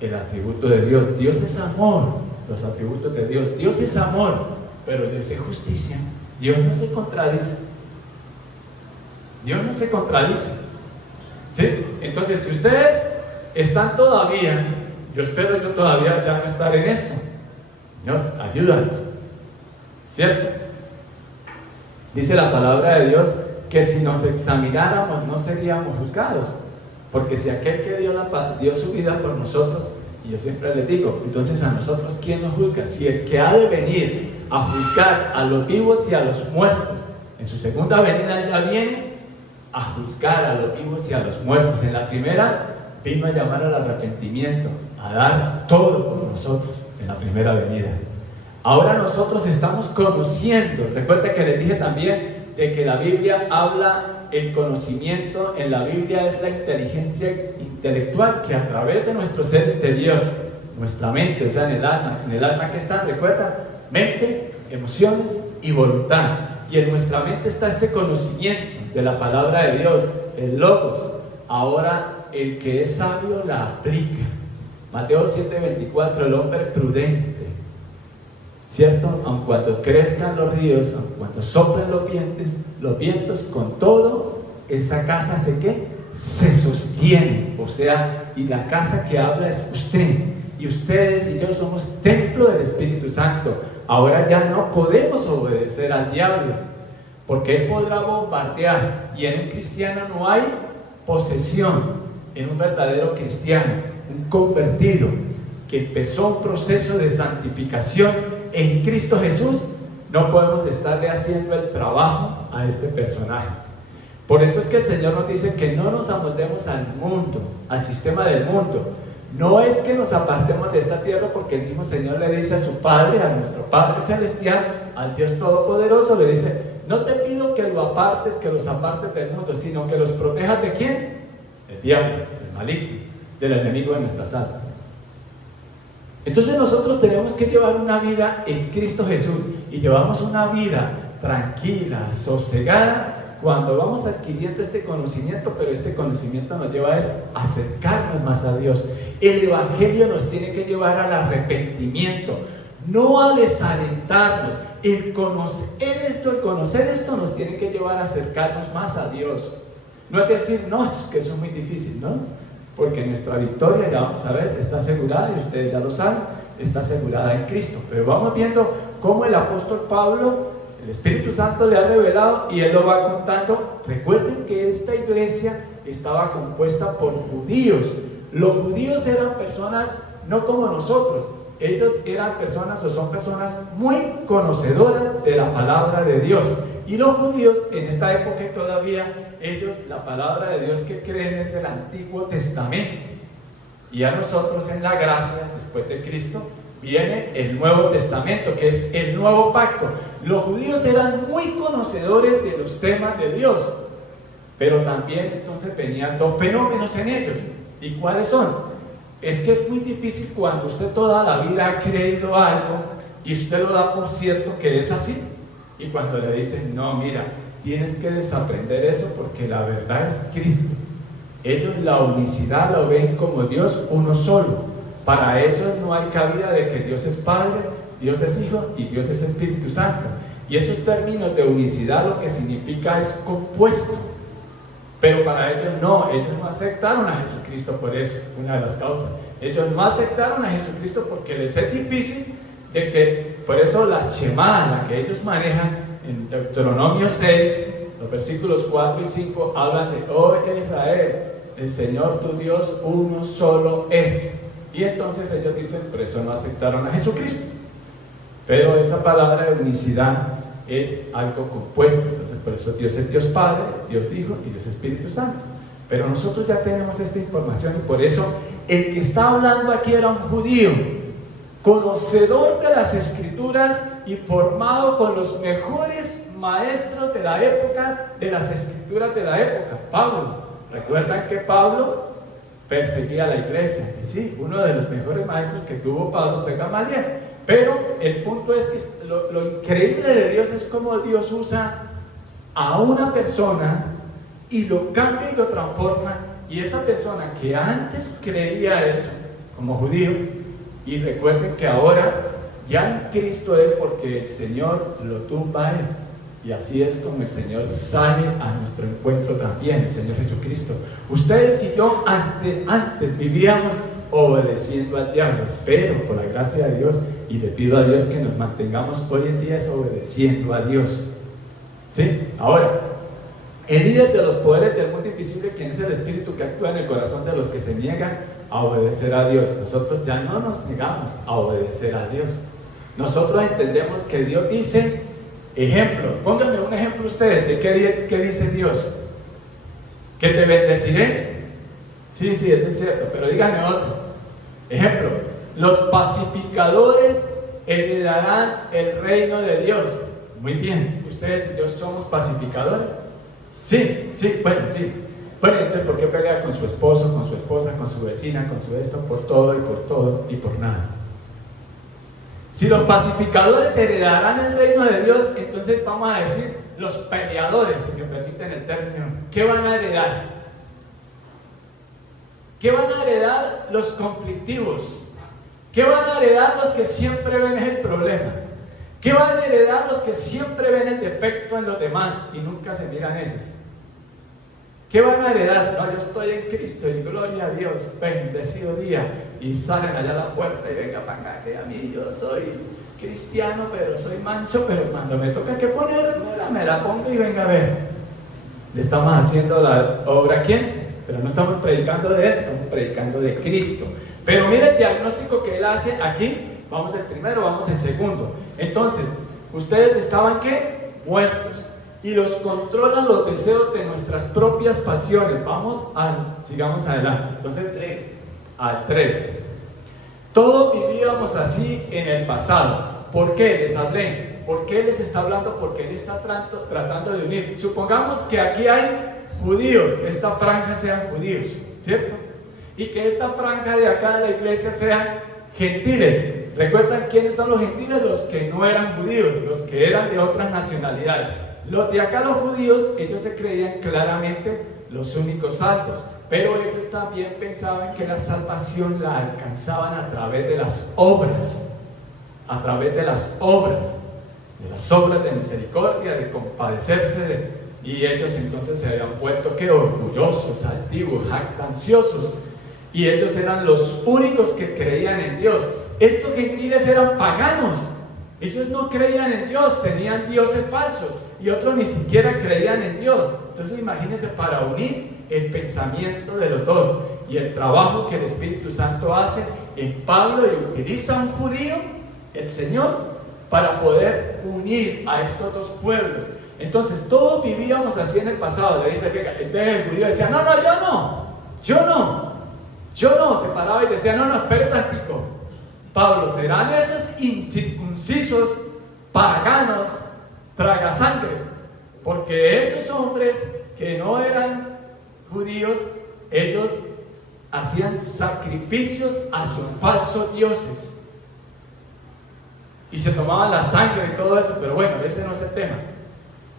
el atributo de Dios. Dios es amor, los atributos de Dios. Dios es amor, pero Dios es justicia. Dios no se contradice. Dios no se contradice. ¿Sí? Entonces, si ustedes están todavía, yo espero yo todavía ya no estar en esto. Señor, ayúdanos. ¿Cierto? Dice la palabra de Dios que si nos examináramos no seríamos juzgados. Porque si aquel que dio su vida por nosotros, y yo siempre les digo, entonces a nosotros ¿quién nos juzga? Si el que ha de venir a juzgar a los vivos y a los muertos, en su segunda venida ya viene a juzgar a los vivos y a los muertos. En la primera vino a llamar al arrepentimiento, a dar todo por nosotros en la primera venida. Ahora nosotros estamos conociendo. Recuerda que les dije también de que la Biblia habla, el conocimiento en la Biblia es la inteligencia intelectual que a través de nuestro ser interior, nuestra mente, o sea, en el alma que está, recuerda, mente, emociones y voluntad. Y en nuestra mente está este conocimiento de la palabra de Dios, el Logos. Ahora el que es sabio la aplica. Mateo 7:24, el hombre prudente, ¿cierto? Aun cuando crezcan los ríos, aun cuando soplen los vientos, con todo, esa casa se sostiene. O sea, y la casa que habla es usted. Y ustedes y yo somos templo del Espíritu Santo. Ahora ya no podemos obedecer al diablo, porque él podrá bombardear. Y en un cristiano no hay posesión. En un verdadero cristiano, un convertido que empezó un proceso de santificación en Cristo Jesús, no podemos estarle haciendo el trabajo a este personaje. Por eso es que el Señor nos dice que no nos amoldemos al mundo, al sistema del mundo. No es que nos apartemos de esta tierra, porque el mismo Señor le dice a su Padre, a nuestro Padre Celestial, al Dios Todopoderoso, le dice: no te pido que los apartes del mundo, sino que los protejas ¿de quién? El diablo, el maligno, del enemigo de nuestras almas. Entonces nosotros tenemos que llevar una vida en Cristo Jesús, y llevamos una vida tranquila, sosegada, cuando vamos adquiriendo este conocimiento, pero este conocimiento nos lleva a acercarnos más a Dios. El Evangelio nos tiene que llevar al arrepentimiento, no a desalentarnos. El conocer esto nos tiene que llevar a acercarnos más a Dios. No es decir, no, es que eso es muy difícil, ¿no? Porque nuestra victoria, ya vamos a ver, está asegurada, y ustedes ya lo saben, está asegurada en Cristo. Pero vamos viendo cómo el apóstol Pablo, el Espíritu Santo le ha revelado, y él lo va contando. Recuerden que esta iglesia estaba compuesta por judíos. Los judíos eran personas no como nosotros. Ellos eran personas, o son personas muy conocedoras de la palabra de Dios. Y los judíos en esta época todavía, ellos, la palabra de Dios que creen es el Antiguo Testamento. Y a nosotros en la gracia, después de Cristo, viene el Nuevo Testamento, que es el nuevo pacto. Los judíos eran muy conocedores de los temas de Dios, pero también entonces venían dos fenómenos en ellos. ¿Y cuáles son? Es que es muy difícil cuando usted toda la vida ha creído algo y usted lo da por cierto que es así. Y cuando le dicen, no, mira, tienes que desaprender eso porque la verdad es Cristo. Ellos la unicidad lo ven como Dios uno solo. Para ellos no hay cabida de que Dios es Padre, Dios es Hijo y Dios es Espíritu Santo. Y esos términos de unicidad lo que significa es compuesto. Pero para ellos no aceptaron a Jesucristo por eso, una de las causas. Ellos no aceptaron a Jesucristo porque les es difícil de que, por eso la Shema, la que ellos manejan en Deuteronomio 6, los versículos 4 y 5, hablan de, oye Israel, el Señor tu Dios uno solo es. Y entonces ellos dicen, por eso no aceptaron a Jesucristo. Pero esa palabra de unicidad es algo compuesto. Entonces, por eso Dios es Dios Padre, Dios Hijo y Dios Espíritu Santo. Pero nosotros ya tenemos esta información y por eso el que está hablando aquí era un judío, conocedor de las Escrituras y formado con los mejores maestros de la época, de las Escrituras de la época, Pablo. ¿Recuerdan que Pablo perseguía a la iglesia? Y sí, uno de los mejores maestros que tuvo Pablo fue Gamaliel. Pero el punto es que lo increíble de Dios es cómo Dios usa a una persona y lo cambia y lo transforma. Y esa persona que antes creía eso como judío, y recuerden que ahora ya en Cristo es porque el Señor lo tumba a él. Y así es como el Señor sale a nuestro encuentro también, el Señor Jesucristo. Ustedes y yo antes vivíamos obedeciendo al diablo. Espero por la gracia de Dios y le pido a Dios que nos mantengamos hoy en día obedeciendo a Dios. ¿Sí? Ahora, el líder de los poderes del mundo invisible, quien es el espíritu que actúa en el corazón de los que se niegan a obedecer a Dios. Nosotros ya no nos negamos a obedecer a Dios. Nosotros entendemos que Dios dice, ejemplo, pónganme un ejemplo ustedes de qué dice Dios. ¿Que te bendeciré? Sí, eso es cierto, pero díganme otro. Ejemplo, los pacificadores heredarán el reino de Dios. Muy bien, ¿ustedes y yo somos pacificadores? Sí. Bueno, entonces, ¿por qué pelea con su esposo, con su esposa, con su vecina, con su esto, por todo y por nada? Si los pacificadores heredarán el reino de Dios, entonces vamos a decir, los peleadores, si me permiten el término, ¿qué van a heredar? ¿Qué van a heredar los conflictivos? ¿Qué van a heredar los que siempre ven el problema? ¿Qué van a heredar los que siempre ven el defecto en los demás y nunca se miran ellos? ¿Qué van a heredar? No, yo estoy en Cristo y gloria a Dios, bendecido día. Y salen allá a la puerta y venga para acá, que a mí yo soy cristiano, pero soy manso, pero cuando me toca que ponérmela, me la pongo y venga a ver. Le estamos haciendo la obra a quién, pero no estamos predicando de él, estamos predicando de Cristo. Pero mire el diagnóstico que él hace aquí. Vamos el primero, vamos el segundo. Entonces, ustedes estaban ¿qué? Muertos. Y los controlan los deseos de nuestras propias pasiones. Sigamos adelante. Entonces, al 3. Todos vivíamos así en el pasado. ¿Por qué? Les hablé. ¿Por qué les está hablando? Porque él está tratando de unir. Supongamos que aquí hay judíos, que esta franja sean judíos, ¿cierto? Y que esta franja de acá de la iglesia sean gentiles. ¿Recuerdan quiénes son los gentiles? Los que no eran judíos, los que eran de otras nacionalidades. Los de acá, los judíos, ellos se creían claramente los únicos salvos, pero ellos también pensaban que la salvación la alcanzaban a través de las obras, de misericordia, de compadecerse, y ellos entonces se habían vuelto que orgullosos, altivos, jactanciosos, y ellos eran los únicos que creían en Dios. Estos gentiles eran paganos. Ellos no creían en Dios, tenían dioses falsos y otros ni siquiera creían en Dios. Entonces imagínense, para unir el pensamiento de los dos y el trabajo que el Espíritu Santo hace en Pablo, y utiliza a un judío, el Señor, para poder unir a estos dos pueblos. Entonces todos vivíamos así en el pasado. Le dice que entonces el judío decía, yo no, se paraba y decía, no, espere tantico. Pablo, ¿serán esos incircuncisos, paganos, tragasangres? Porque esos hombres que no eran judíos, ellos hacían sacrificios a sus falsos dioses. Y se tomaban la sangre y todo eso, pero bueno, ese no es el tema.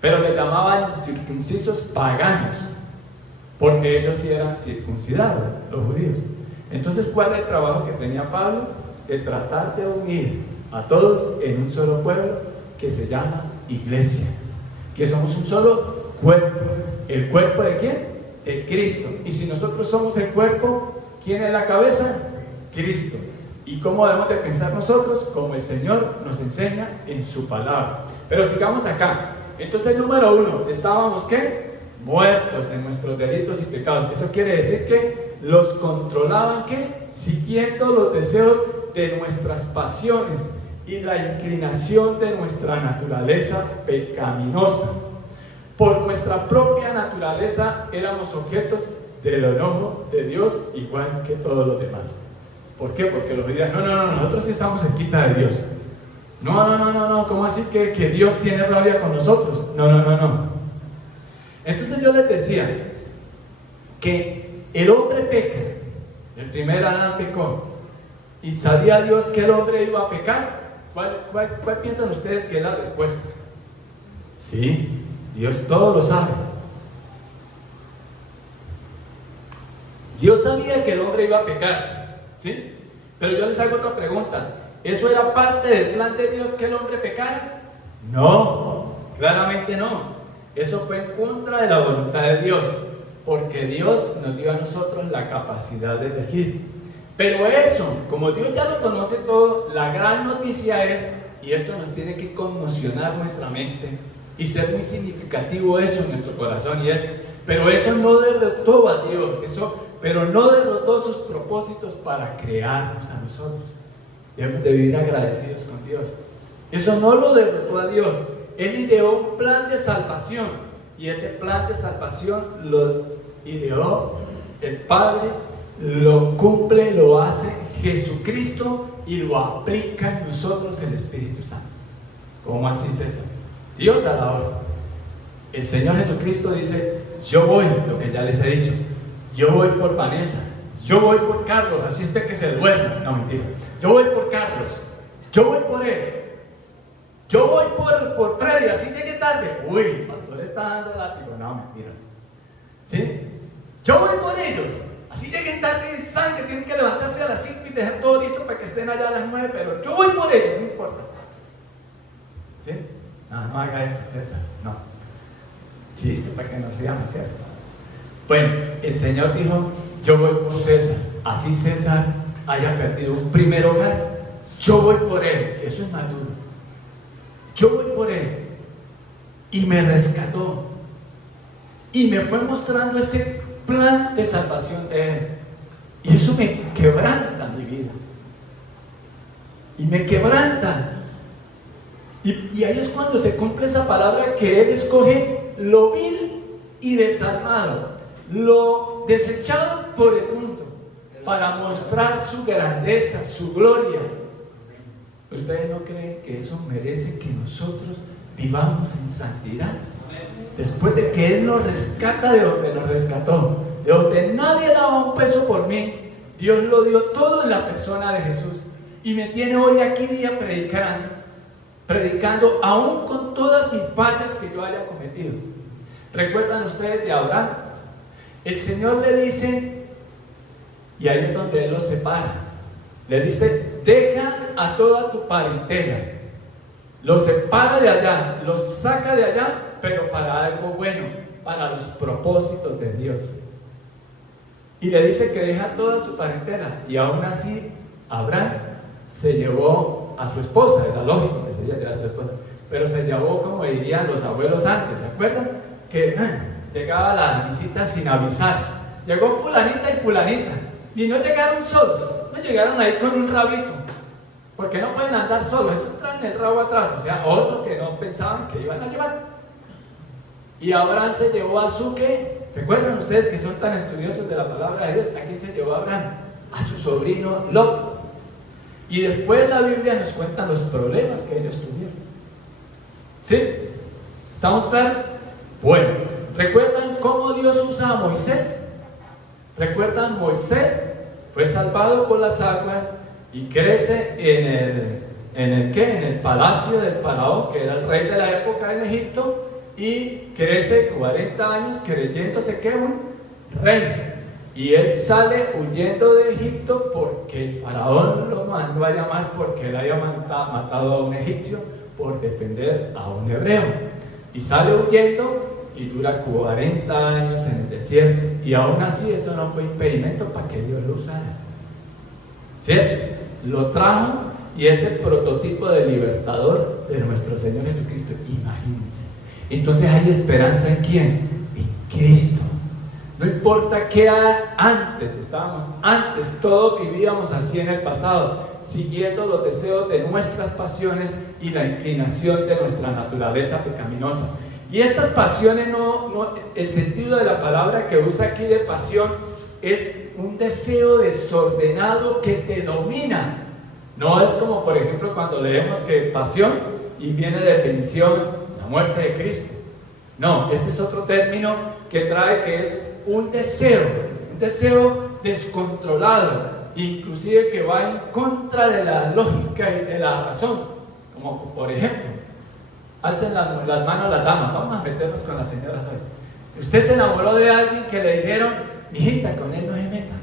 Pero le llamaban circuncisos paganos, porque ellos sí eran circuncidados, los judíos. Entonces, ¿cuál es el trabajo que tenía Pablo? De tratar de unir a todos en un solo pueblo que se llama iglesia, que somos un solo cuerpo. ¿El cuerpo de quién? De Cristo. Y si nosotros somos el cuerpo, ¿quién es la cabeza? Cristo. ¿Y cómo debemos de pensar nosotros? Como el Señor nos enseña en su palabra. Pero sigamos acá. Entonces, número 1, estábamos ¿qué? Muertos en nuestros delitos y pecados. Eso quiere decir que los controlaban ¿qué? Siguiendo los deseos de nuestras pasiones y la inclinación de nuestra naturaleza pecaminosa. Por nuestra propia naturaleza éramos objetos del enojo de Dios igual que todos los demás. ¿Por qué? Porque los dirán, no, nosotros sí estamos cerquita de Dios. No, ¿cómo así que Dios tiene rabia con nosotros? No. Entonces yo les decía que el hombre peca, el primer Adán pecó, y sabía Dios que el hombre iba a pecar. ¿Cuál piensan ustedes que es la respuesta? Sí, Dios todo lo sabe. Dios sabía que el hombre iba a pecar, ¿sí? Pero yo les hago otra pregunta. ¿Eso era parte del plan de Dios que el hombre pecara? No, claramente no. Eso fue en contra de la voluntad de Dios, porque Dios nos dio a nosotros la capacidad de elegir. Pero eso, como Dios ya lo conoce todo, la gran noticia es, y esto nos tiene que conmocionar nuestra mente y ser muy significativo eso en nuestro corazón, y es, pero eso no derrotó a Dios, pero no derrotó sus propósitos para crearnos a nosotros. Debemos de vivir agradecidos con Dios. Eso no lo derrotó a Dios. Él ideó un plan de salvación, y ese plan de salvación lo ideó el Padre, lo cumple, lo hace Jesucristo y lo aplica en nosotros el Espíritu Santo. ¿Cómo así, César? Dios da la orden. El Señor Jesucristo dice, yo voy, lo que ya les he dicho, yo voy por Vanessa, yo voy por Carlos, así esté que se duerma. No, mentira. Yo voy por Carlos, yo voy por él, yo voy por Freddy, así llegue tarde. Uy, el pastor está dando látigo. No, mentiras. ¿Sí? Yo voy por ellos, así lleguen tarde y saben que tienen que levantarse a las 5 y dejar todo listo para que estén allá a las 9, pero yo voy por ellos, no importa. ¿Sí? No haga eso, César, no. Chiste para que nos riamos, ¿cierto? Bueno, el Señor dijo, yo voy por César, así César haya perdido un primer hogar, yo voy por él, eso es maduro. Yo voy por él, y me rescató, y me fue mostrando ese plan de salvación de él, y eso me quebranta mi vida, y me quebranta, y ahí es cuando se cumple esa palabra que él escoge lo vil y desarmado, lo desechado por el mundo, para mostrar su grandeza, su gloria. ¿Ustedes no creen que eso merece que nosotros vivamos en santidad? Después de que Él nos rescata de donde nos rescató, de donde nadie daba un peso por mí, Dios lo dio todo en la persona de Jesús, y me tiene hoy aquí día predicando aún con todas mis fallas que yo haya cometido. ¿Recuerdan ustedes de Abraham? El Señor le dice, y ahí es donde Él los separa, le dice, deja a toda tu parentela, los separa de allá, los saca de allá, pero para algo bueno, para los propósitos de Dios. Y le dice que deja toda su parentela, y aún así Abraham se llevó a su esposa, era lógico que se llevara a su esposa, pero se llevó, como dirían los abuelos antes, ¿se acuerdan? Que llegaba la visita sin avisar, llegó fulanita y fulanita, y no llegaron solos, no llegaron ahí con un rabito, porque no pueden andar solos, eso traen el rabo atrás, o sea, otros que no pensaban que iban a llevar. Y Abraham se llevó a su, ¿qué? ¿Recuerdan ustedes que son tan estudiosos de la palabra de Dios? ¿A quién se llevó Abraham? A su sobrino Lot. Y después la Biblia nos cuenta los problemas que ellos tuvieron. ¿Sí? ¿Estamos claros? Bueno, ¿recuerdan cómo Dios usa a Moisés? ¿Recuerdan? Moisés fue salvado por las aguas y crece en el palacio del faraón, que era el rey de la época en Egipto, y crece 40 años creyéndose que un rey. Y él sale huyendo de Egipto porque el faraón lo mandó a llamar, porque él había matado a un egipcio por defender a un hebreo. Y sale huyendo y dura 40 años en el desierto. Y aún así eso no fue impedimento para que Dios lo usara. ¿Cierto? Lo trajo y es el prototipo de libertador de nuestro Señor Jesucristo. Imagínense. Entonces hay esperanza ¿en quién? En Cristo. No importa qué antes todos vivíamos así en el pasado, siguiendo los deseos de nuestras pasiones y la inclinación de nuestra naturaleza pecaminosa. Y estas pasiones, el sentido de la palabra que usa aquí de pasión es un deseo desordenado que te domina. No es como, por ejemplo, cuando leemos que pasión y viene de definición la muerte de Cristo. No, este es otro término que trae que es un deseo descontrolado, inclusive que va en contra de la lógica y de la razón. Como por ejemplo, alcen las manos las damas, vamos a meternos con las señoras hoy. Usted se enamoró de alguien que le dijeron, mijita, con él no se meta.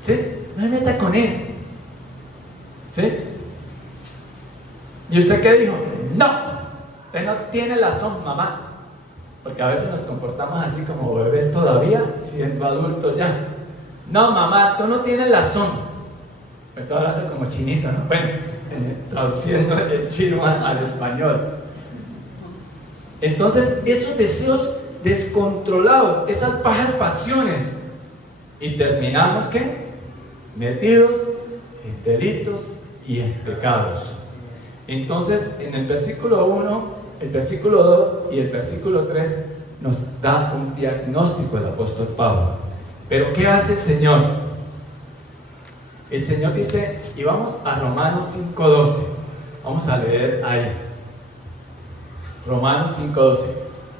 ¿Sí? No se meta con él. ¿Sí? ¿Y usted qué dijo? No, usted no tiene razón, mamá. Porque a veces nos comportamos así como bebés todavía, siendo adultos ya. No, mamá, tú no tienes razón. Me estoy hablando como chinito, ¿no? Bueno, traduciendo el chino al español. Entonces, esos deseos descontrolados, esas bajas pasiones, y terminamos, ¿qué? Metidos en delitos y en pecados. Entonces, en el versículo 1, el versículo 2 y el versículo 3 nos da un diagnóstico el apóstol Pablo. Pero ¿qué hace el Señor? El Señor dice, y vamos a Romanos 5:12. Vamos a leer ahí. Romanos 5:12.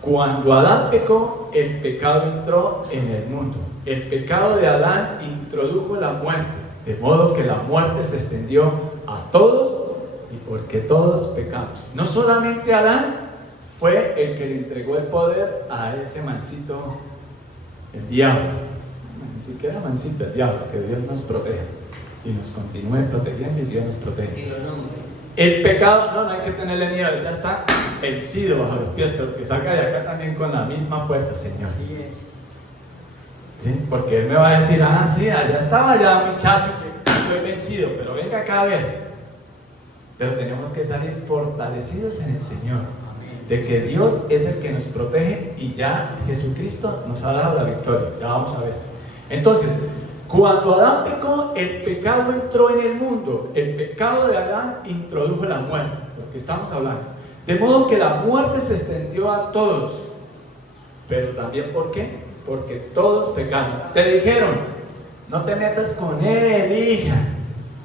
Cuando Adán pecó, el pecado entró en el mundo. El pecado de Adán introdujo la muerte, de modo que la muerte se extendió a todos, y porque todos pecamos. No solamente Adán fue el que le entregó el poder a ese mancito, el diablo. Ni siquiera mancito, el diablo, que Dios nos proteja y nos continúe protegiendo y Dios nos protege. Y lo nombre. El pecado, no hay que tenerle miedo, ya está vencido bajo los pies, pero que salga de acá también con la misma fuerza, Señor. ¿Sí? Porque Él me va a decir, sí, allá estaba ya muchacho que fue vencido, pero venga acá a ver. Pero tenemos que salir fortalecidos en el Señor, de que Dios es el que nos protege y ya Jesucristo nos ha dado la victoria. Ya vamos a ver. Entonces, cuando Adán pecó, el pecado entró en el mundo. El pecado de Adán introdujo la muerte, lo que estamos hablando. De modo que la muerte se extendió a todos. Pero también, ¿por qué? Porque todos pecaron. Te dijeron, no te metas con él, hija.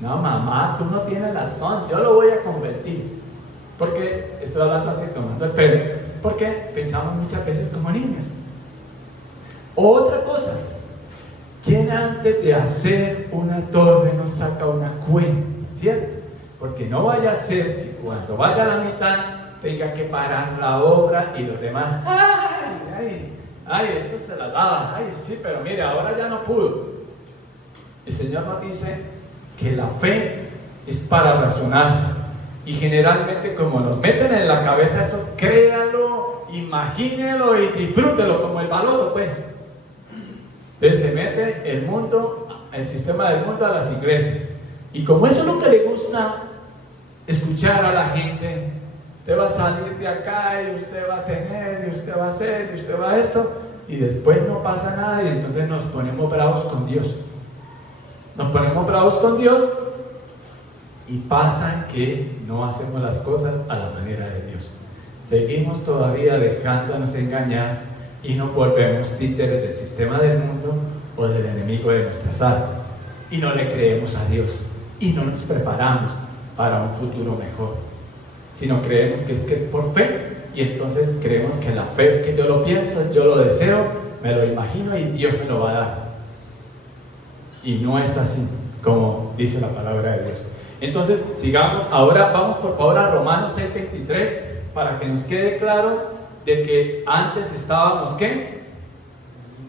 No, mamá, tú no tienes razón, yo lo voy a convertir. Porque estoy hablando así, tomando el pelo, porque pensamos muchas veces como niños. Otra cosa, ¿quién antes de hacer una torre no saca una cuenta? ¿Cierto? Porque no vaya a ser que cuando vaya a la mitad tenga que parar la obra y los demás, ay, eso se la daba, ay, sí, pero mire, ahora ya no pudo. El Señor nos dice que la fe es para razonar, y generalmente como nos meten en la cabeza eso, créalo, imagínelo y disfrútelo como el baloto, pues. Entonces se mete el mundo, el sistema del mundo a las iglesias, y como eso es lo que le gusta escuchar a la gente, usted va a salir de acá y usted va a tener y usted va a hacer y usted va a esto, y después no pasa nada, y entonces nos ponemos bravos con Dios. Nos ponemos bravos con Dios y pasa que no hacemos las cosas a la manera de Dios. Seguimos todavía dejándonos engañar y nos volvemos títeres del sistema del mundo o del enemigo de nuestras almas. Y no le creemos a Dios y no nos preparamos para un futuro mejor, sino creemos que es por fe, y entonces creemos que la fe es que yo lo pienso, yo lo deseo, me lo imagino y Dios me lo va a dar. Y no es así, como dice la palabra de Dios. Entonces, sigamos. Ahora vamos por favor a Romanos 6:23 para que nos quede claro de que antes estábamos, ¿qué?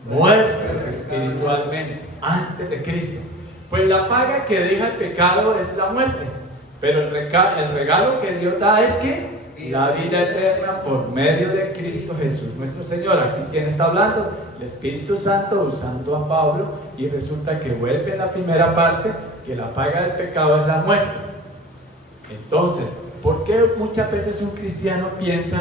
Muertos espiritualmente, antes de Cristo. Pues la paga que deja el pecado es la muerte, pero el regalo que Dios da es que la vida eterna por medio de Cristo Jesús nuestro Señor. Aquí quien está hablando, el Espíritu Santo usando a Pablo, y resulta que vuelve en la primera parte que la paga del pecado es la muerte. Entonces, ¿por qué muchas veces un cristiano piensa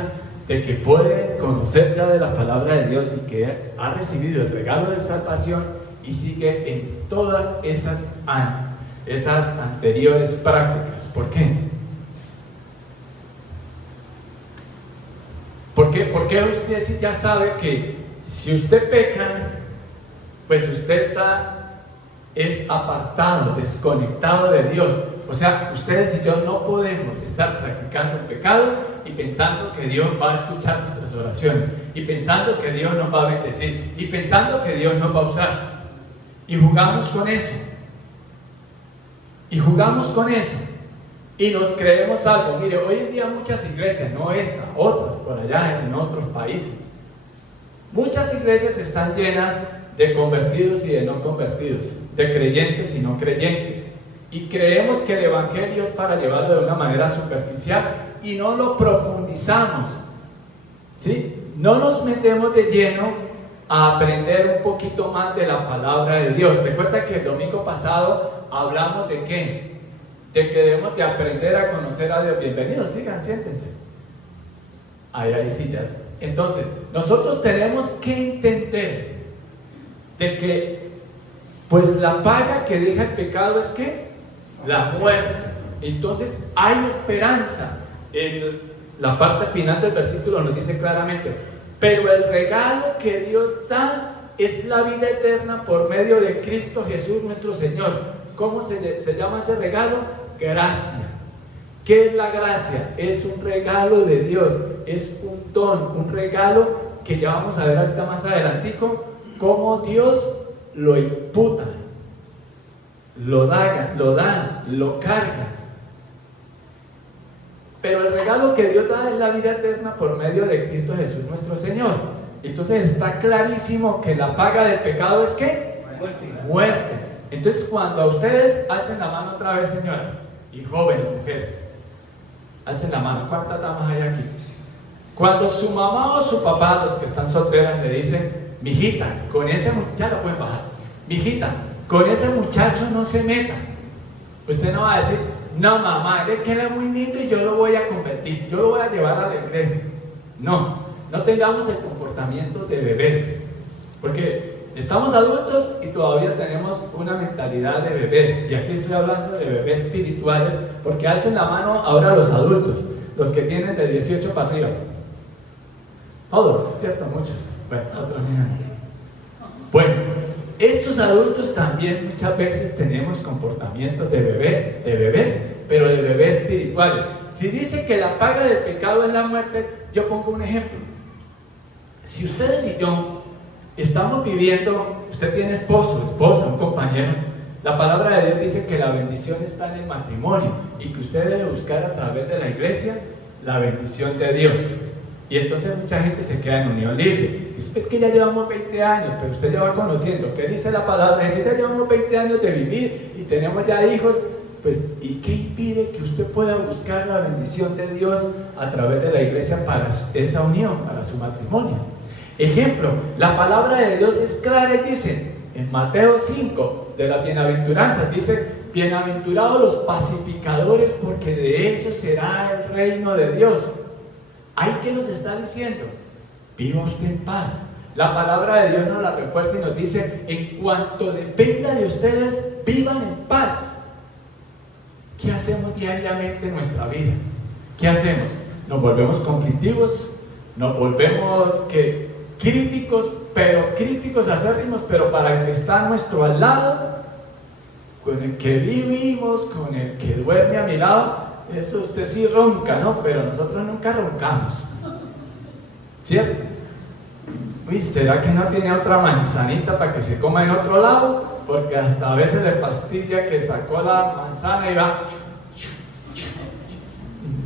de que puede conocer ya de la palabra de Dios y que ha recibido el regalo de salvación y sigue en todas esas anteriores prácticas? ¿Por qué? Porque usted sí ya sabe que si usted peca, pues usted es apartado, desconectado de Dios. O sea, ustedes y yo no podemos estar practicando el pecado y pensando que Dios va a escuchar nuestras oraciones, y pensando que Dios nos va a bendecir, y pensando que Dios nos va a usar. Y jugamos con eso. Y nos creemos algo. Mire, hoy en día muchas iglesias, no esta, otras por allá en otros países, muchas iglesias están llenas de convertidos y de no convertidos, de creyentes y no creyentes. Y creemos que el evangelio es para llevarlo de una manera superficial y no lo profundizamos, ¿sí? No nos metemos de lleno a aprender un poquito más de la palabra de Dios. Recuerda que el domingo pasado hablamos de ¿qué? De que debemos de aprender a conocer a Dios. Bienvenidos, sigan, siéntense. Ahí hay sillas. Entonces, nosotros tenemos que entender de que, pues la paga que deja el pecado es ¿qué? La muerte. Entonces, hay esperanza. En la parte final del versículo nos dice claramente: pero el regalo que Dios da es la vida eterna por medio de Cristo Jesús nuestro Señor. ¿Cómo se llama ese regalo? Gracia. ¿Qué es la gracia? Es un regalo de Dios, es un don, un regalo que ya vamos a ver ahorita más adelantico, cómo Dios lo imputa, lo da, lo carga. Pero el regalo que Dios da es la vida eterna por medio de Cristo Jesús nuestro Señor. Entonces está clarísimo que la paga del pecado es ¿qué? Muerte. Entonces cuando a ustedes hacen la mano otra vez, señoras y jóvenes mujeres, hacen la mano. ¿Cuántas damas hay aquí? Cuando su mamá o su papá, los que están solteras, le dicen: mijita, con ese muchacho, ya lo pueden bajar, mijita, con ese muchacho no se meta. Usted no va a decir: no mamá, él queda muy lindo y yo lo voy a convertir, yo lo voy a llevar a la iglesia. No tengamos el comportamiento de bebés, porque estamos adultos y todavía tenemos una mentalidad de bebés. Y aquí estoy hablando de bebés espirituales, porque alcen la mano ahora los adultos, los que tienen de 18 para arriba. Todos, ¿cierto? Muchos. Bueno, otros no. Bueno, estos adultos también muchas veces tenemos comportamientos de bebés, pero de bebés espirituales. Si dice que la paga del pecado es la muerte, yo pongo un ejemplo. Si ustedes y yo estamos viviendo, usted tiene esposo, esposa, un compañero, la palabra de Dios dice que la bendición está en el matrimonio y que usted debe buscar a través de la iglesia la bendición de Dios. Y entonces mucha gente se queda en unión libre. Dice: es que ya llevamos 20 años, pero usted ya va conociendo. ¿Qué dice la palabra? Dice: ya llevamos 20 años de vivir y tenemos ya hijos. Pues, ¿y qué impide que usted pueda buscar la bendición de Dios a través de la iglesia para esa unión, para su matrimonio? Ejemplo, la palabra de Dios es clara y dice en Mateo 5 de las bienaventuranzas, dice: bienaventurados los pacificadores, porque de ellos será el reino de Dios. ¿Ahí qué nos está diciendo? Viva usted en paz. La palabra de Dios nos la refuerza y nos dice: en cuanto dependa de ustedes, vivan en paz. ¿Qué hacemos diariamente en nuestra vida? ¿Qué hacemos? Nos volvemos conflictivos, nos volvemos críticos, pero críticos acérrimos, pero para el que está a nuestro al lado, con el que vivimos, con el que duerme a mi lado. Eso usted sí ronca, ¿no? Pero nosotros nunca roncamos, ¿cierto? Uy, ¿será que no tiene otra manzanita para que se coma en otro lado? Porque hasta a veces le fastidia que sacó la manzana y va.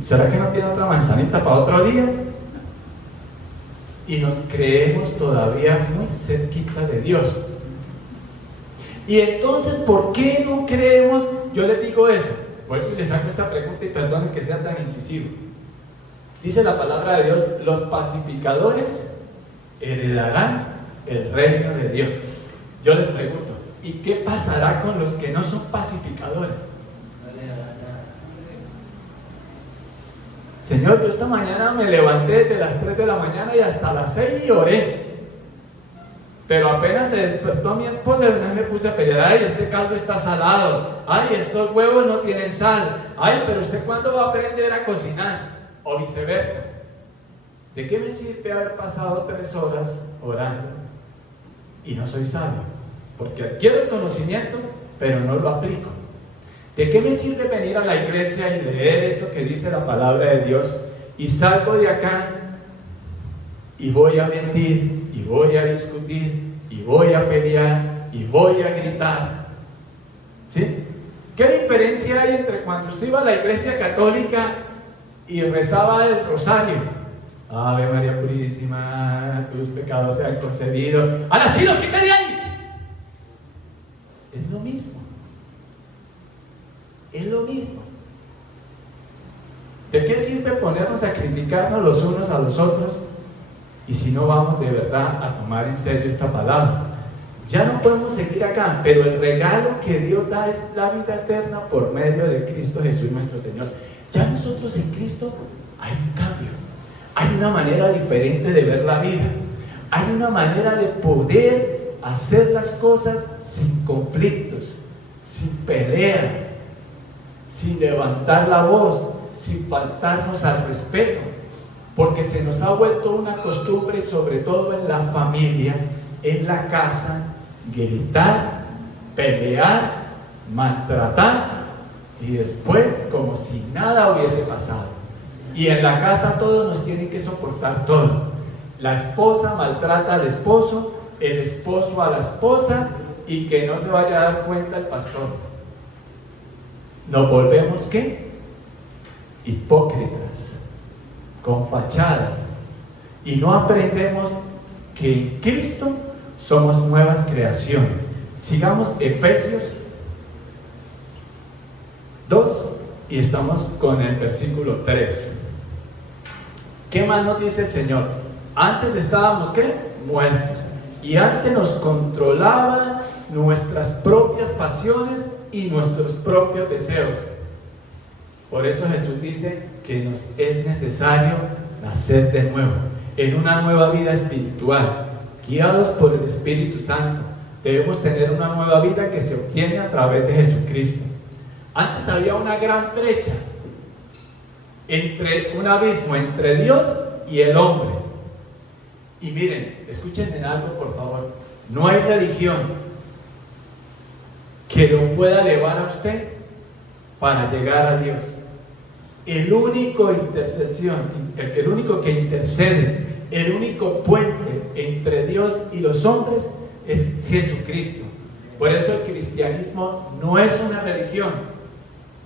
¿Será que no tiene otra manzanita para otro día? Y nos creemos todavía muy cerquita de Dios. Y entonces, ¿por qué no creemos? Yo les digo eso. Bueno, les hago esta pregunta y perdonen que sea tan incisivo. Dice la palabra de Dios: los pacificadores heredarán el reino de Dios. Yo les pregunto, ¿y qué pasará con los que no son pacificadores? No le hará nada. Señor, yo esta mañana me levanté desde las 3 de la mañana y hasta las 6 y oré. Pero apenas se despertó mi esposa y me puse a pelear. Ay, este caldo está salado. Ay, estos huevos no tienen sal. Ay, pero ¿usted cuándo va a aprender a cocinar? O viceversa. ¿De qué me sirve haber pasado 3 horas orando y no soy sabio? Porque adquiero el conocimiento, pero no lo aplico. ¿De qué me sirve venir a la iglesia y leer esto que dice la palabra de Dios y salgo de acá y voy a mentir, y voy a discutir, y voy a pelear, y voy a gritar? ¿Sí? ¿Qué diferencia hay entre cuando usted iba a la iglesia católica y rezaba el rosario? Ave María Purísima, tus pecados sean concedidos. ¡A la chino, quítate de ahí! Es lo mismo. Es lo mismo. ¿De qué sirve ponernos a criticarnos los unos a los otros y si no vamos de verdad a tomar en serio esta palabra? Ya no podemos seguir acá, pero el regalo que Dios da es la vida eterna por medio de Cristo Jesús nuestro Señor. Ya nosotros en Cristo hay un cambio, hay una manera diferente de ver la vida, hay una manera de poder hacer las cosas sin conflictos, sin peleas, sin levantar la voz, sin faltarnos al respeto, porque se nos ha vuelto una costumbre, sobre todo en la familia, en la casa, gritar, pelear, maltratar y después como si nada hubiese pasado. Y en la casa todos nos tienen que soportar todo. La esposa maltrata al esposo, el esposo a la esposa, y que no se vaya a dar cuenta el pastor. Nos volvemos ¿qué? Hipócritas, con fachadas, y no aprendemos que en Cristo somos nuevas creaciones. Sigamos Efesios 2 y estamos con el versículo 3. ¿Qué más nos dice el Señor? Antes estábamos ¿qué? Muertos, y antes nos controlaban nuestras propias pasiones y nuestros propios deseos. Por eso Jesús dice que nos es necesario nacer de nuevo, en una nueva vida espiritual, guiados por el Espíritu Santo. Debemos tener una nueva vida que se obtiene a través de Jesucristo. Antes había una gran brecha, un abismo entre Dios y el hombre. Y miren, escúchenme algo por favor. No hay religión que lo pueda llevar a usted para llegar a Dios. El único que intercede, el único puente entre Dios y los hombres es Jesucristo. Por eso el cristianismo no es una religión,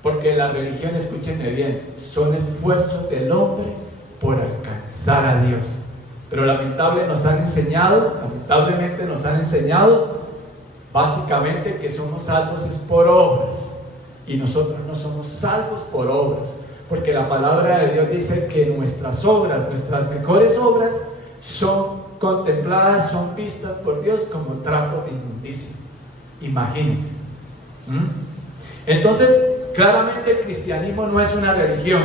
porque la religión, escúchenme bien, son esfuerzos del hombre por alcanzar a Dios. Pero lamentablemente nos han enseñado básicamente que somos salvos es por obras, y nosotros no somos salvos por obras, porque la palabra de Dios dice que nuestras obras, nuestras mejores obras, son contempladas, son vistas por Dios como trapos de inmundicia. Imagínense. Entonces, claramente el cristianismo no es una religión,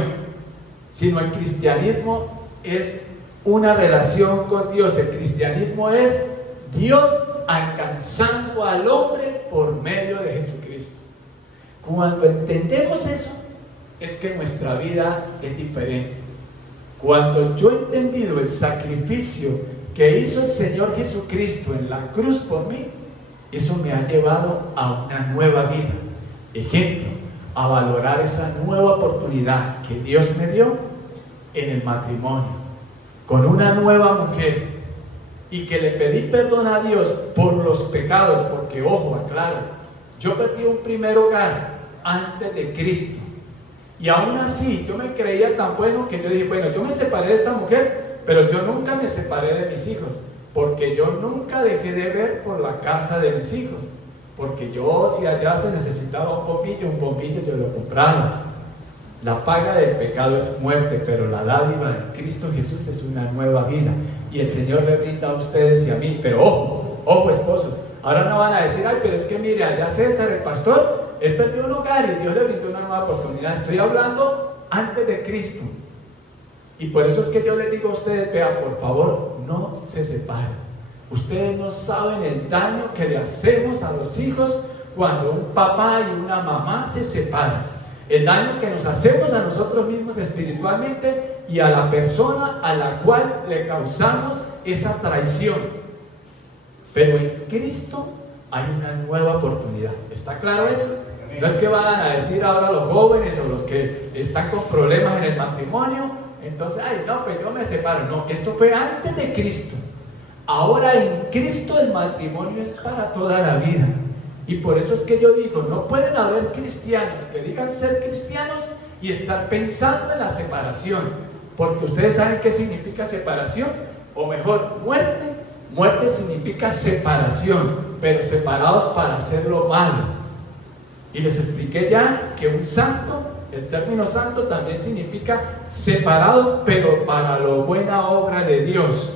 sino el cristianismo es una relación con Dios. El cristianismo es Dios alcanzando al hombre por medio de Jesucristo. Cuando entendemos eso, es que nuestra vida es diferente. Cuando yo he entendido el sacrificio que hizo el Señor Jesucristo en la cruz por mí, eso me ha llevado a una nueva vida. Ejemplo, a valorar esa nueva oportunidad que Dios me dio en el matrimonio, con una nueva mujer, y que le pedí perdón a Dios por los pecados, porque ojo, aclaro, yo perdí un primer hogar antes de Cristo, y aún así yo me creía tan bueno que yo dije, bueno, yo me separé de esta mujer, pero yo nunca me separé de mis hijos, porque yo nunca dejé de ver por la casa de mis hijos, porque yo, si allá se necesitaba un bombillo yo lo compraba. La paga del pecado es muerte, pero la dádiva de Cristo Jesús es una nueva vida. Y el Señor le brinda a ustedes y a mí. Pero ojo esposos, ahora no van a decir, ay, pero es que mire, allá César, el pastor, él perdió un hogar y Dios le brindó una nueva oportunidad. Estoy hablando antes de Cristo. Y por eso es que yo les digo a ustedes, vean, por favor, no se separen. Ustedes no saben el daño que le hacemos a los hijos cuando un papá y una mamá se separan. El daño que nos hacemos a nosotros mismos espiritualmente y a la persona a la cual le causamos esa traición. Pero en Cristo hay una nueva oportunidad. ¿Está claro eso? No es que van a decir ahora los jóvenes o los que están con problemas en el matrimonio, entonces, ay, no, pues yo me separo. No, esto fue antes de Cristo. Ahora en Cristo el matrimonio es para toda la vida. Y por eso es que yo digo, no pueden haber cristianos que digan ser cristianos y estar pensando en la separación. Porque ustedes saben qué significa separación, o mejor, muerte. Muerte significa separación, pero separados para hacer lo malo. Y les expliqué ya que un santo, el término santo también significa separado, pero para la buena obra de Dios.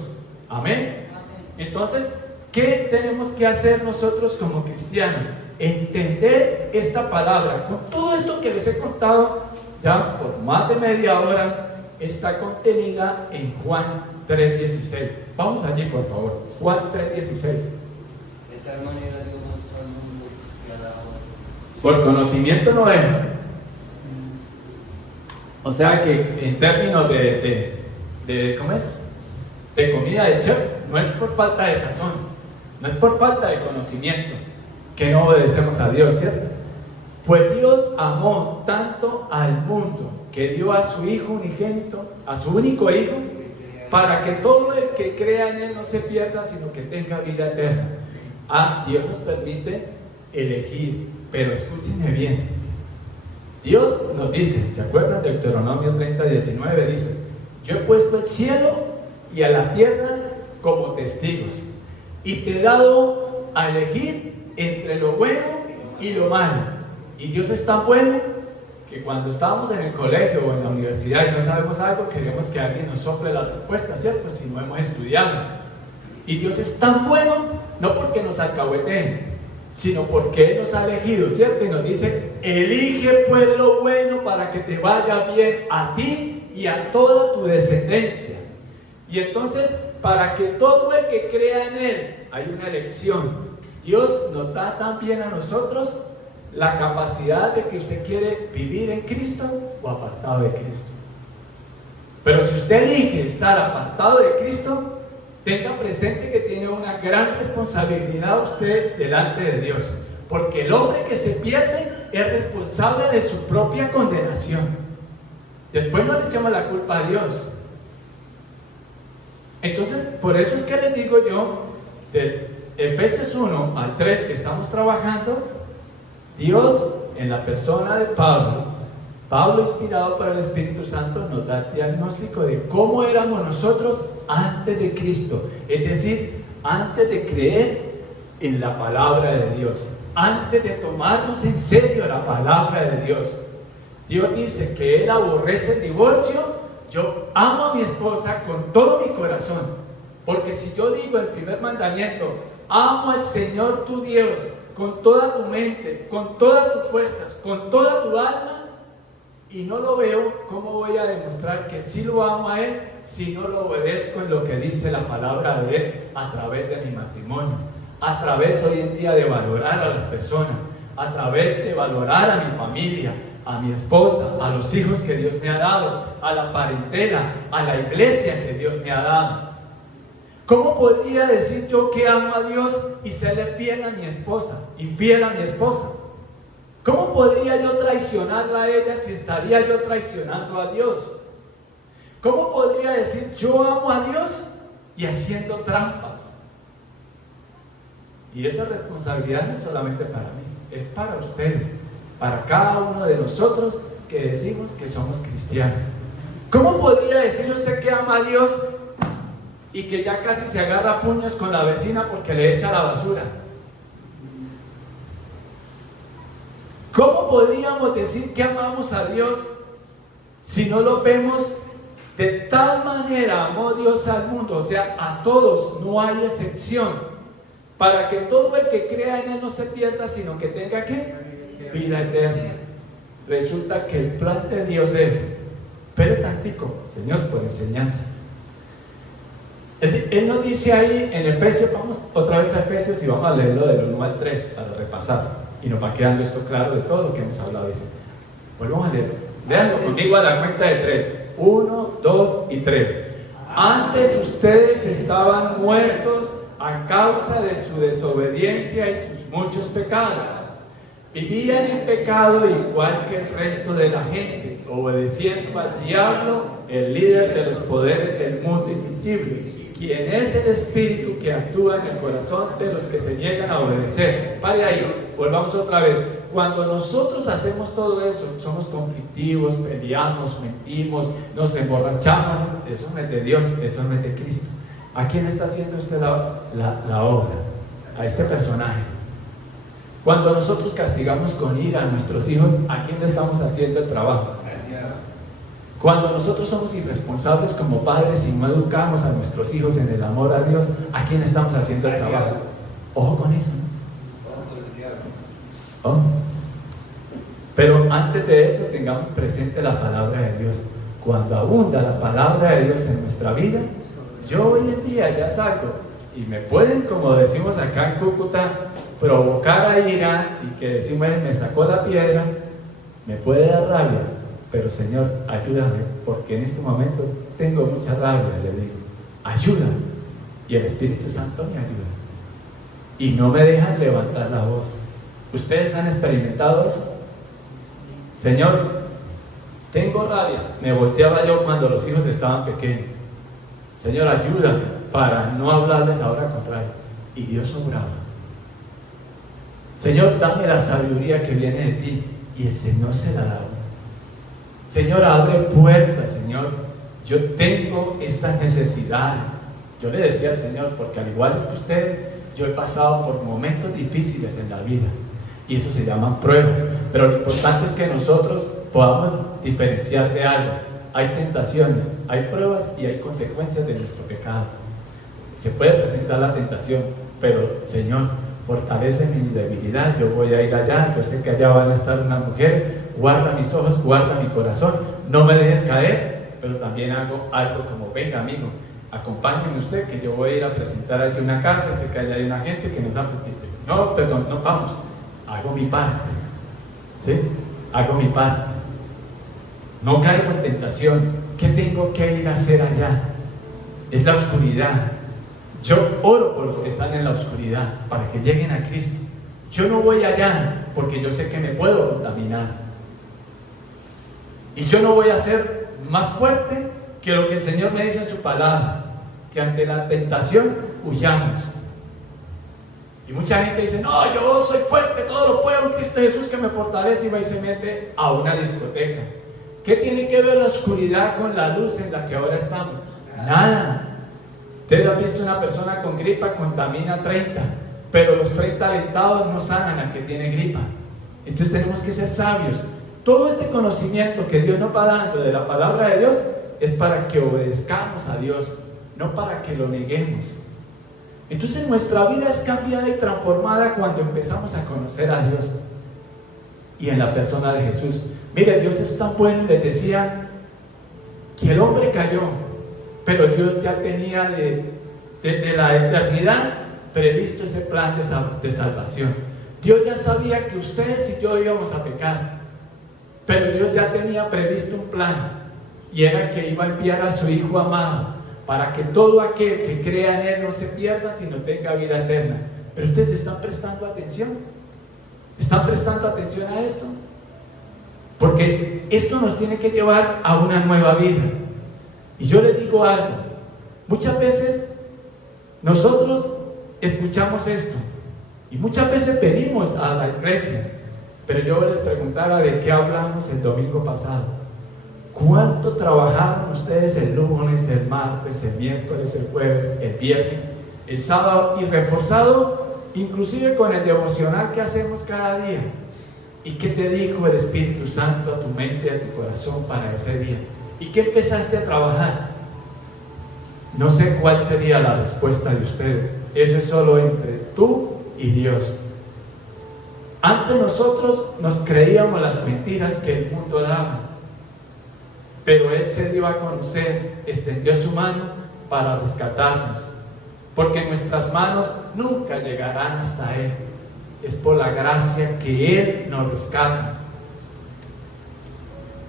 Amén. Entonces, ¿qué tenemos que hacer nosotros como cristianos? Entender esta palabra. Con todo esto que les he contado ya por más de media hora, está contenida en Juan 3:16. Vamos allí, por favor. Juan 3:16. De tal manera Dios mostró al mundo que a la hora. Por conocimiento no es. O sea que en términos de ¿cómo es? De comida de chef, no es por falta de sazón, no es por falta de conocimiento que no obedecemos a Dios, ¿cierto? Pues Dios amó tanto al mundo que dio a su Hijo unigénito, a su único Hijo, para que todo el que crea en Él no se pierda, sino que tenga vida eterna. Dios nos permite elegir, pero escúchenme bien. Dios nos dice, ¿se acuerdan de Deuteronomio 30:19? Dice, yo he puesto el cielo y a la tierra como testigos, y te he dado a elegir entre lo bueno y lo malo. Y Dios es tan bueno que cuando estábamos en el colegio o en la universidad y no sabemos algo, queremos que alguien nos sople la respuesta, ¿cierto? Si no hemos estudiado. Y Dios es tan bueno, no porque nos alcahueteen, sino porque Él nos ha elegido, ¿cierto? Y nos dice, elige pues lo bueno para que te vaya bien a ti y a toda tu descendencia. Y entonces, para que todo el que crea en Él, hay una elección. Dios nos da también a nosotros la capacidad de que usted quiere vivir en Cristo o apartado de Cristo. Pero si usted elige estar apartado de Cristo, tenga presente que tiene una gran responsabilidad usted delante de Dios. Porque el hombre que se pierde es responsable de su propia condenación. Después no le echamos la culpa a Dios. Entonces, por eso es que les digo yo, de Efesios 1 al 3 que estamos trabajando, Dios en la persona de Pablo inspirado por el Espíritu Santo, nos da el diagnóstico de cómo éramos nosotros antes de Cristo, es decir, antes de creer en la palabra de Dios, antes de tomarnos en serio la palabra de Dios. Dios dice que Él aborrece el divorcio. Yo amo a mi esposa con todo mi corazón, porque si yo digo el primer mandamiento, amo al Señor tu Dios con toda tu mente, con todas tus fuerzas, con toda tu alma, y no lo veo, ¿cómo voy a demostrar que sí lo amo a Él si no lo obedezco en lo que dice la palabra de Él a través de mi matrimonio, a través hoy en día de valorar a las personas, a través de valorar a mi familia, a mi esposa, a los hijos que Dios me ha dado, a la parentela, a la iglesia que Dios me ha dado? ¿Cómo podría decir yo que amo a Dios y serle fiel a mi esposa, infiel a mi esposa? ¿Cómo podría yo traicionarla a ella si estaría yo traicionando a Dios? ¿Cómo podría decir yo amo a Dios y haciendo trampas. Y esa responsabilidad no es solamente para mí, es para ustedes, para cada uno de nosotros que decimos que somos cristianos. ¿Cómo podría decir usted que ama a Dios y que ya casi se agarra a puños con la vecina porque le echa la basura? ¿Cómo podríamos decir que amamos a Dios si no lo vemos? De tal manera amó Dios al mundo, o sea, a todos, no hay excepción, para que todo el que crea en Él no se pierda, sino que tenga ¿qué? Vida eterna. Resulta que el plan de Dios es, pero tantico, Señor, por enseñanza. Él nos dice ahí en Efesios, vamos otra vez a Efesios y vamos a leerlo del 1 al 3 para repasar. Y nos va quedando esto claro de todo lo que hemos hablado. Dice, volvamos a leer. Veanlo conmigo a la cuenta de 3. 1, 2 y 3. Antes ustedes estaban muertos a causa de su desobediencia y sus muchos pecados. Vivían en pecado igual que el resto de la gente, obedeciendo al diablo, el líder de los poderes del mundo invisible, quien es el espíritu que actúa en el corazón de los que se llegan a obedecer. Pare ahí, volvamos otra vez. Cuando nosotros hacemos todo eso, somos conflictivos, peleamos, mentimos, nos emborrachamos. Eso no es de Dios, eso no es de Cristo. ¿A quién está haciendo usted la obra? A este personaje. Cuando nosotros castigamos con ira a nuestros hijos, ¿a quién le estamos haciendo el trabajo? Cuando nosotros somos irresponsables como padres y no educamos a nuestros hijos en el amor a Dios, ¿a quién estamos haciendo el trabajo? Ojo con eso, ¿no? Oh. Pero antes de eso tengamos presente la palabra de Dios. Cuando abunda la palabra de Dios en nuestra vida, yo hoy en día ya salgo y me pueden, como decimos acá en Cúcuta, provocar a ira y que decimos me sacó la piedra, me puede dar rabia, pero Señor, ayúdame, porque en este momento tengo mucha rabia, le digo, ayúdame, y el Espíritu Santo me ayuda y no me dejan levantar la voz. ¿Ustedes han experimentado eso? Señor, tengo rabia. Me volteaba yo cuando los hijos estaban pequeños. Señor, ayúdame para no hablarles ahora con rabia. Y Dios obraba. Señor, dame la sabiduría que viene de ti. Y el Señor se la da. Señor, abre puertas, Señor. Yo tengo estas necesidades. Yo le decía al Señor, porque al igual que ustedes, yo he pasado por momentos difíciles en la vida. Y eso se llaman pruebas. Pero lo importante es que nosotros podamos diferenciar de algo. Hay tentaciones, hay pruebas y hay consecuencias de nuestro pecado. Se puede presentar la tentación, pero Señor, fortalece mi debilidad. Yo voy a ir allá, yo sé que allá van a estar unas mujeres. Guarda mis ojos, guarda mi corazón. No me dejes caer, pero también hago algo como, venga amigo, acompáñeme usted, que yo voy a ir a presentar aquí una casa. Sé que allá hay una gente que nos ha pedido. No, perdón, no vamos. Hago mi parte, ¿sí? Hago mi parte. No caigo en tentación. ¿Qué tengo que ir a hacer allá? Es la oscuridad. Yo oro por los que están en la oscuridad para que lleguen a Cristo. Yo no voy allá porque yo sé que me puedo contaminar. Y yo no voy a ser más fuerte que lo que el Señor me dice en su palabra, que ante la tentación huyamos. Y mucha gente dice, no, yo soy fuerte, todo lo puedo en Cristo Jesús que me fortalece, y va y se mete a una discoteca. ¿Qué tiene que ver la oscuridad con la luz en la que ahora estamos? Nada. Usted ha visto una persona con gripa, contamina 30, pero los 30 alentados no sanan al que tiene gripa. Entonces tenemos que ser sabios. Todo este conocimiento que Dios nos va dando de la palabra de Dios es para que obedezcamos a Dios, no para que lo neguemos. Entonces nuestra vida es cambiada y transformada cuando empezamos a conocer a Dios y en la persona de Jesús. Mire, Dios es tan bueno. Les decía que el hombre cayó, pero Dios ya tenía desde la eternidad previsto ese plan de salvación. Dios ya sabía que ustedes y yo íbamos a pecar, pero Dios ya tenía previsto un plan, y era que iba a enviar a su Hijo amado para que todo aquel que crea en Él no se pierda, sino tenga vida eterna. Pero ustedes están prestando atención. ¿Están prestando atención a esto? Porque esto nos tiene que llevar a una nueva vida. Y yo les digo algo. Muchas veces Nosotros escuchamos esto y muchas veces venimos a la iglesia, pero yo les preguntara de qué hablamos el domingo pasado. ¿Cuánto trabajaron ustedes el lunes, el martes, el miércoles, el jueves, el viernes, el sábado y reforzado inclusive con el devocional que hacemos cada día? ¿Y qué te dijo el Espíritu Santo a tu mente y a tu corazón para ese día? ¿Y qué empezaste a trabajar? No sé cuál sería la respuesta de ustedes. Eso es solo entre tú y Dios. Antes nosotros nos creíamos las mentiras que el mundo daba, pero Él se dio a conocer, extendió su mano para rescatarnos, porque nuestras manos nunca llegarán hasta Él. Es por la gracia que Él nos rescata.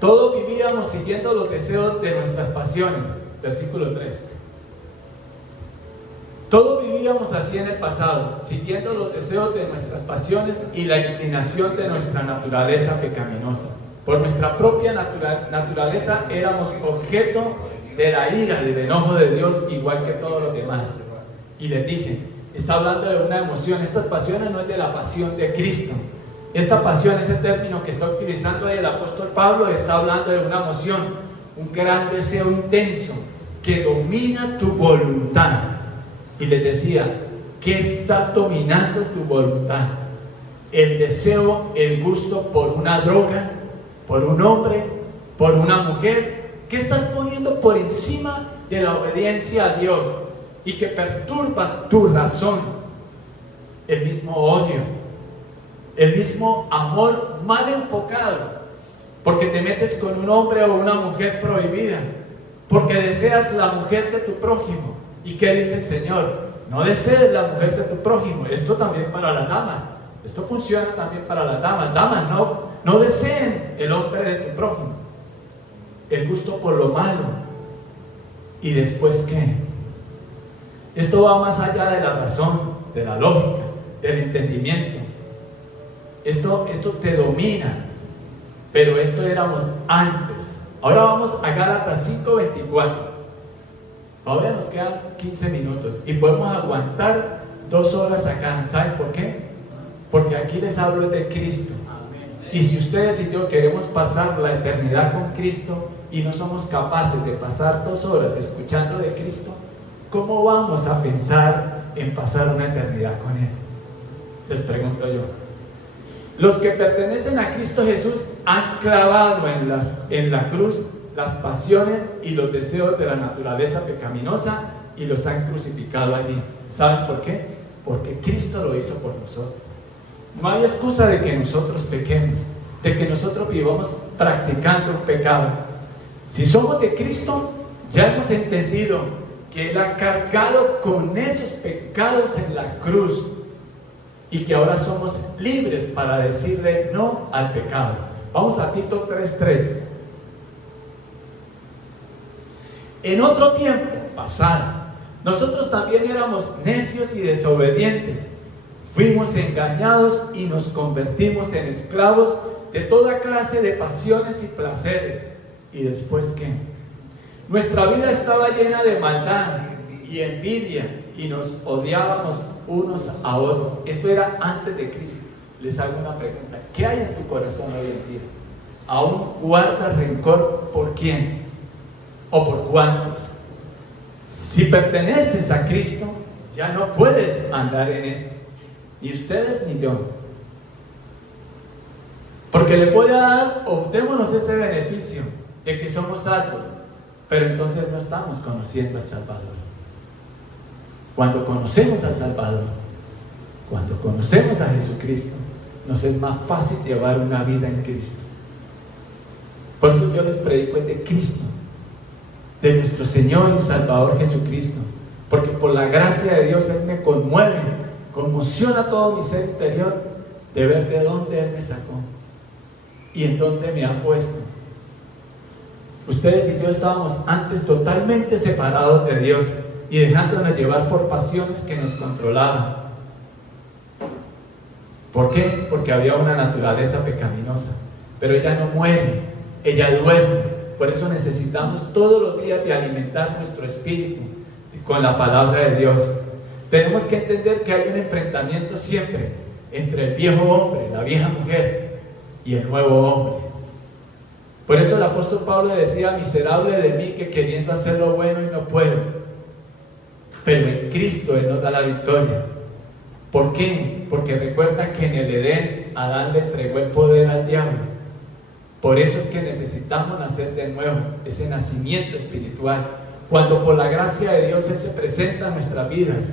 Todos vivíamos siguiendo los deseos de nuestras pasiones. Versículo 3. Todos vivíamos así en el pasado, siguiendo los deseos de nuestras pasiones y la inclinación de nuestra naturaleza pecaminosa. Por nuestra propia naturaleza éramos objeto de la ira, del enojo de Dios, igual que todos los demás. Y les dije, está hablando de una emoción. Estas pasiones no es de la pasión de Cristo. Esta pasión, ese término que está utilizando ahí el apóstol Pablo, está hablando de una emoción, un gran deseo intenso que domina tu voluntad. Y les decía, ¿qué está dominando tu voluntad? El deseo, el gusto por una droga, por un hombre, por una mujer. ¿Qué estás poniendo por encima de la obediencia a Dios y que perturba tu razón? El mismo odio, el mismo amor mal enfocado, porque te metes con un hombre o una mujer prohibida, porque deseas la mujer de tu prójimo. ¿Y qué dice el Señor? No desees la mujer de tu prójimo. Esto también para las damas. Esto funciona también para las damas. Damas, no deseen el hombre de tu prójimo. El gusto por lo malo. ¿Y después qué? Esto va más allá de la razón, de la lógica, del entendimiento. Esto te domina. Pero esto éramos antes. Ahora vamos a Gálatas 5:24. Ahora nos quedan 15 minutos y podemos aguantar 2 horas acá. ¿Saben por qué? Porque aquí les hablo de Cristo. Y si ustedes y yo queremos pasar la eternidad con Cristo y no somos capaces de pasar 2 horas escuchando de Cristo, ¿cómo vamos a pensar en pasar una eternidad con Él? Les pregunto yo. Los que pertenecen a Cristo Jesús han clavado en la cruz las pasiones y los deseos de la naturaleza pecaminosa y los han crucificado allí. ¿Saben por qué? Porque Cristo lo hizo por nosotros. No hay excusa de que nosotros pequemos, de que nosotros vivamos practicando un pecado. Si somos de Cristo, ya hemos entendido que Él ha cargado con esos pecados en la cruz y que ahora somos libres para decirle no al pecado. Vamos a Tito 3:3. En otro tiempo pasado, nosotros también éramos necios y desobedientes. Fuimos engañados y nos convertimos en esclavos de toda clase de pasiones y placeres. ¿Y después qué? Nuestra vida estaba llena de maldad y envidia y nos odiábamos unos a otros. Esto era antes de Cristo. Les hago una pregunta. ¿Qué hay en tu corazón hoy en día? ¿Aún guardas rencor por quién? ¿O por cuántos? Si perteneces a Cristo, ya no puedes andar en esto. Ni ustedes ni yo. Porque le puede dar, obtémonos ese beneficio de que somos salvos, pero entonces no estamos conociendo al Salvador. Cuando conocemos al Salvador, cuando conocemos a Jesucristo, nos es más fácil llevar una vida en Cristo. Por eso yo les predico de Cristo, de nuestro Señor y Salvador Jesucristo, porque por la gracia de Dios Él me conmueve, conmociona todo mi ser interior de ver de dónde Él me sacó y en dónde me ha puesto. Ustedes y yo estábamos antes totalmente separados de Dios y dejándonos llevar por pasiones que nos controlaban. ¿Por qué? Porque había una naturaleza pecaminosa, pero ella no muere, ella duerme. Por eso necesitamos todos los días de alimentar nuestro espíritu con la palabra de Dios. tenemos que entender que hay un enfrentamiento siempre entre el viejo hombre, la vieja mujer y el nuevo hombre. Por eso el apóstol Pablo decía: miserable de mí, que queriendo hacer lo bueno y no puedo, pero en Cristo Él nos da la victoria. ¿Por qué? Porque recuerda que en el Edén Adán le entregó el poder al diablo. Por eso es que necesitamos nacer de nuevo, ese nacimiento espiritual, cuando por la gracia de Dios Él se presenta en nuestras vidas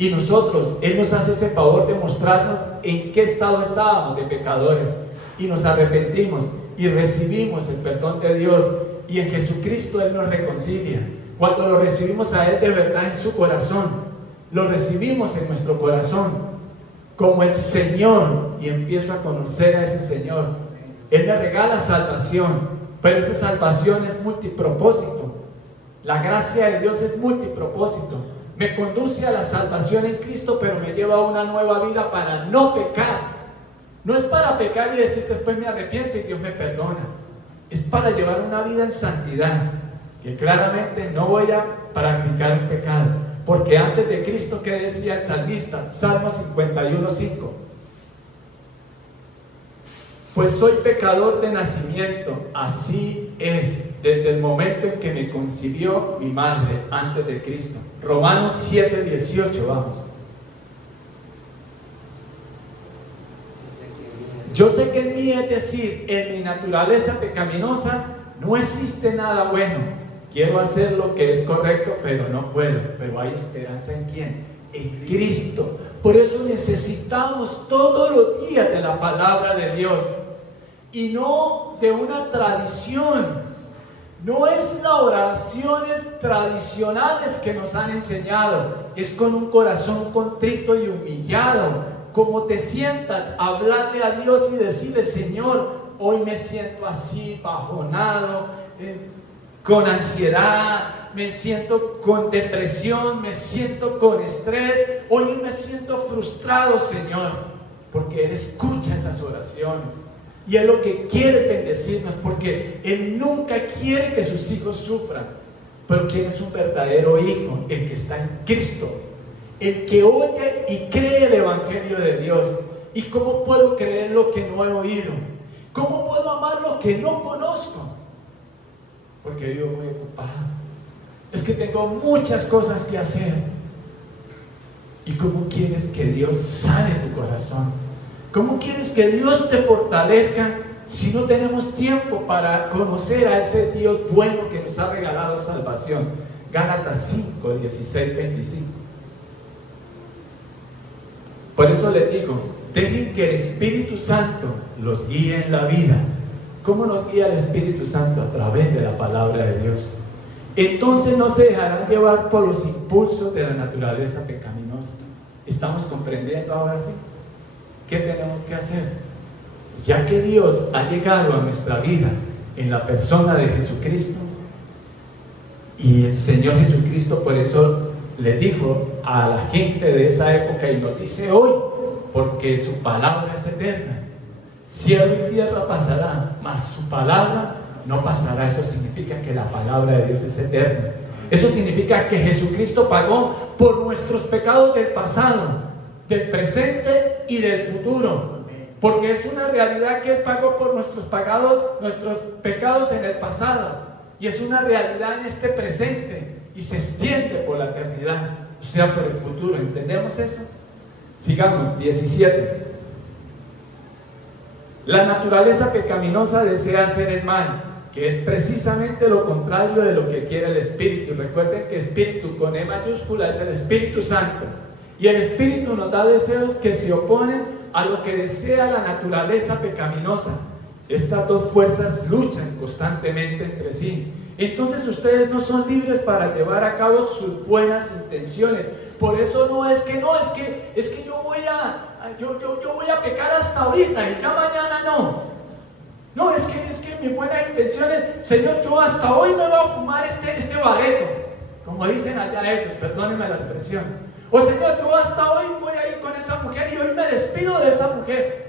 y nosotros, Él nos hace ese favor de mostrarnos en qué estado estábamos de pecadores, y nos arrepentimos y recibimos el perdón de Dios, y en Jesucristo Él nos reconcilia. Cuando lo recibimos a Él de verdad en su corazón, lo recibimos en nuestro corazón como el Señor, y empiezo a conocer a ese Señor. Él me regala salvación, pero esa salvación es multipropósito. La gracia de Dios es multipropósito. Me conduce a la salvación en Cristo, pero me lleva a una nueva vida para no pecar. No es para pecar y decir después me arrepiento y Dios me perdona. Es para llevar una vida en santidad, que claramente no voy a practicar el pecado. Porque antes de Cristo, ¿qué decía el salmista? Salmo 51:5. Pues soy pecador de nacimiento, así es, desde el momento en que me concibió mi madre antes de Cristo. Romanos 7:18, vamos. Yo sé que en mí, es decir, en mi naturaleza pecaminosa, no existe nada bueno. Quiero hacer lo que es correcto, pero no puedo. Pero hay esperanza ¿en quién? En Cristo. Por eso necesitamos todos los días de la palabra de Dios, y no de una tradición. No es las oraciones tradicionales que nos han enseñado, es con un corazón contrito y humillado, como te sientas, hablarle a Dios y decirle: Señor, hoy me siento así, bajonado, con ansiedad, me siento con depresión, me siento con estrés, hoy me siento frustrado, Señor, porque Él escucha esas oraciones. Y Él lo que quiere es bendecirnos, porque Él nunca quiere que sus hijos sufran. Pero ¿quién es un verdadero hijo? El que está en Cristo, el que oye y cree el Evangelio de Dios. ¿Y cómo puedo creer lo que no he oído? ¿Cómo puedo amar lo que no conozco? Porque vivo muy ocupado. Es que tengo muchas cosas que hacer. ¿Y cómo quieres que Dios sane tu corazón? ¿Cómo quieres que Dios te fortalezca si no tenemos tiempo para conocer a ese Dios bueno que nos ha regalado salvación? Gálatas 5, 16, 25. Por eso les digo, dejen que el Espíritu Santo los guíe en la vida. ¿Cómo nos guía el Espíritu Santo? A través de la palabra de Dios. Entonces no se dejarán llevar por los impulsos de la naturaleza pecaminosa. ¿Estamos comprendiendo ahora sí? ¿Qué tenemos que hacer? Ya que Dios ha llegado a nuestra vida en la persona de Jesucristo, y el Señor Jesucristo por eso le dijo a la gente de esa época, y nos dice hoy, porque su palabra es eterna. Cielo y tierra pasará, mas su palabra no pasará. Eso significa que la palabra de Dios es eterna. Eso significa que Jesucristo pagó por nuestros pecados del pasado, del presente y del futuro, porque es una realidad que Él pagó por nuestros pecados en el pasado, y es una realidad en este presente, y se extiende por la eternidad, o sea, por el futuro. ¿Entendemos eso? Sigamos, 17. La naturaleza pecaminosa desea hacer el mal, que es precisamente lo contrario de lo que quiere el Espíritu. Recuerden que Espíritu con E mayúscula es el Espíritu Santo. Y el Espíritu nos da deseos que se oponen a lo que desea la naturaleza pecaminosa. Estas dos fuerzas luchan constantemente entre sí. Entonces ustedes no son libres para llevar a cabo sus buenas intenciones. Por eso es que yo voy a pecar hasta ahorita y ya mañana no. No, es que mis buenas intenciones, Señor, yo hasta hoy me voy a fumar este bareto, como dicen allá ellos, perdónenme la expresión. O Señor, yo hasta hoy voy a ir con esa mujer y hoy me despido de esa mujer.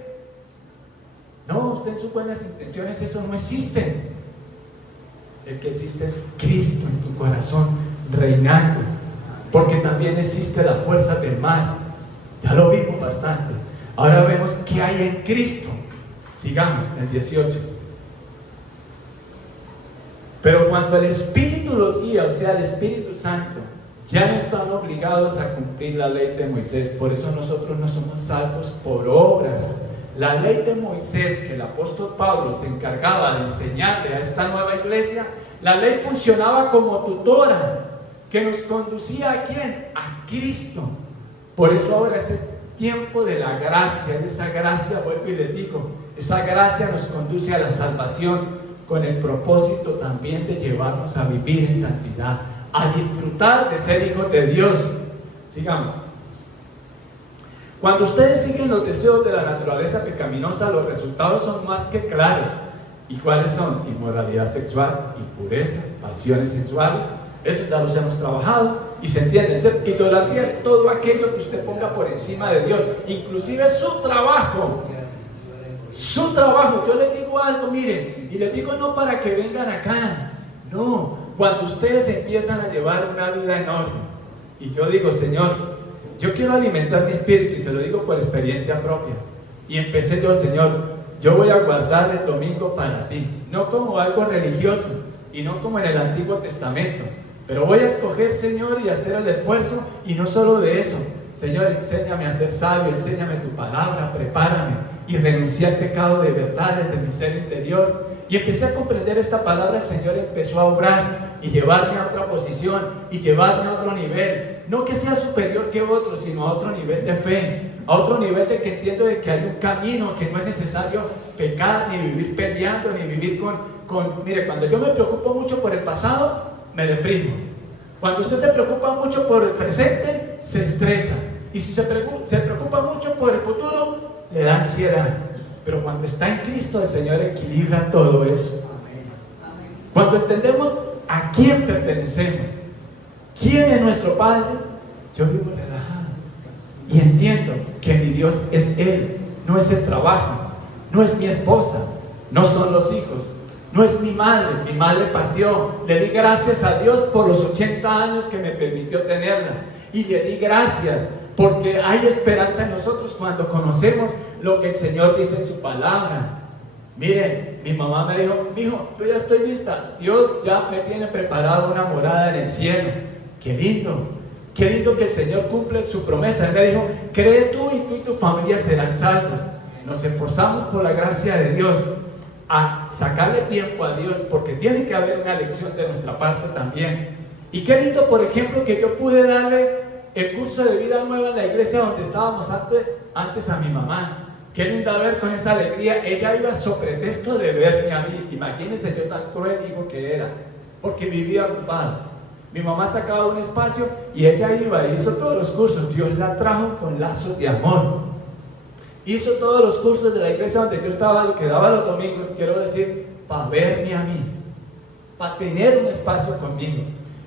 No, usted en sus buenas intenciones eso no existe. El que existe es Cristo en tu corazón, reinando. porque también existe la fuerza del mal. Ya lo vimos bastante. Ahora vemos qué hay en Cristo. Sigamos en el 18. Pero cuando el Espíritu los guía, o sea, el Espíritu Santo, ya no están obligados a cumplir la ley de Moisés. Por eso nosotros no somos salvos por obras. La ley de Moisés que el apóstol Pablo se encargaba de enseñarle a esta nueva iglesia, la ley funcionaba como tutora que nos conducía ¿a quién? A Cristo. Por eso ahora es el tiempo de la gracia, y esa gracia, vuelvo y les digo, esa gracia nos conduce a la salvación con el propósito también de llevarnos a vivir en santidad, a disfrutar de ser hijos de Dios. Sigamos. Cuando ustedes siguen los deseos de la naturaleza pecaminosa, los resultados son más que claros. ¿Y cuáles son? Inmoralidad sexual, impureza, pasiones sexuales. Eso ya los hemos trabajado y se entiende. Idolatría es todo aquello que usted ponga por encima de Dios, inclusive su trabajo. Su trabajo. Yo les digo algo, miren, y les digo no para que vengan acá, no, cuando ustedes empiezan a llevar una vida en orden, y yo digo, Señor, yo quiero alimentar mi espíritu, y se lo digo por experiencia propia, y empecé yo, Señor, yo voy a guardar el domingo para ti, no como algo religioso, y no como en el Antiguo Testamento, pero voy a escoger, Señor, y hacer el esfuerzo, y no solo de eso, Señor, enséñame a ser sabio, enséñame tu palabra, prepárame, y renuncié al pecado de verdad desde mi ser interior, y empecé a comprender esta palabra. El Señor empezó a obrar y llevarme a otra posición y llevarme a otro nivel, no que sea superior que otro, sino a otro nivel de fe, a otro nivel de que entiendo de que hay un camino, que no es necesario pecar, ni vivir peleando, ni vivir mire, cuando yo me preocupo mucho por el pasado, me deprimo. Cuando usted se preocupa mucho por el presente, se estresa, y si se preocupa mucho por el futuro, le da ansiedad. Pero cuando está en Cristo, el Señor equilibra todo eso. Cuando entendemos a quién pertenecemos, quién es nuestro Padre, yo vivo relajado y entiendo que mi Dios es Él, no es el trabajo, no es mi esposa, no son los hijos, no es mi madre partió. Le di gracias a Dios por los 80 años que me permitió tenerla, y le di gracias porque hay esperanza en nosotros cuando conocemos lo que el Señor dice en su palabra. Miren, mi mamá me dijo, hijo, yo ya estoy lista, Dios ya me tiene preparado una morada en el cielo. Qué lindo que el Señor cumple su promesa. Él me dijo, cree tú y tu familia serán salvos. Nos esforzamos por la gracia de Dios a sacarle tiempo a Dios, porque tiene que haber una lección de nuestra parte también. Y qué lindo, por ejemplo, que yo pude darle el curso de vida nueva en la iglesia donde estábamos antes a mi mamá. Qué lindo ver con esa alegría. Ella iba sobre pretexto de verme a mí. Imagínense yo tan cruel hijo que era, porque vivía ocupado. Mi mamá sacaba un espacio y ella iba e hizo todos los cursos. Dios la trajo con lazos de amor. Hizo todos los cursos de la iglesia donde yo estaba, que daba los domingos, quiero decir, para verme a mí, para tener un espacio conmigo.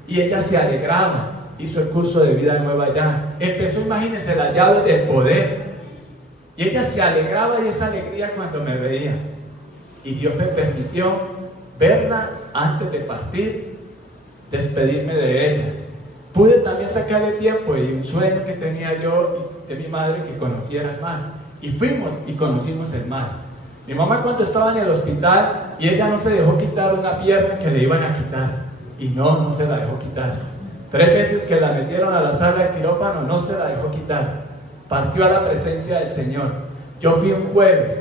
Y ella se alegraba. Hizo el curso de vida nueva allá. Empezó, imagínense, las llaves del poder. Y ella se alegraba, y esa alegría cuando me veía. Y Dios me permitió verla antes de partir, despedirme de ella. Pude también sacarle tiempo y un sueño que tenía yo de mi madre, que conociera el mar. Y fuimos y conocimos el mar. Mi mamá cuando estaba en el hospital, y ella no se dejó quitar una pierna que le iban a quitar. Y no se la dejó quitar. 3 veces que la metieron a la sala de quirófano, no se la dejó quitar. Partió a la presencia del Señor. Yo fui un jueves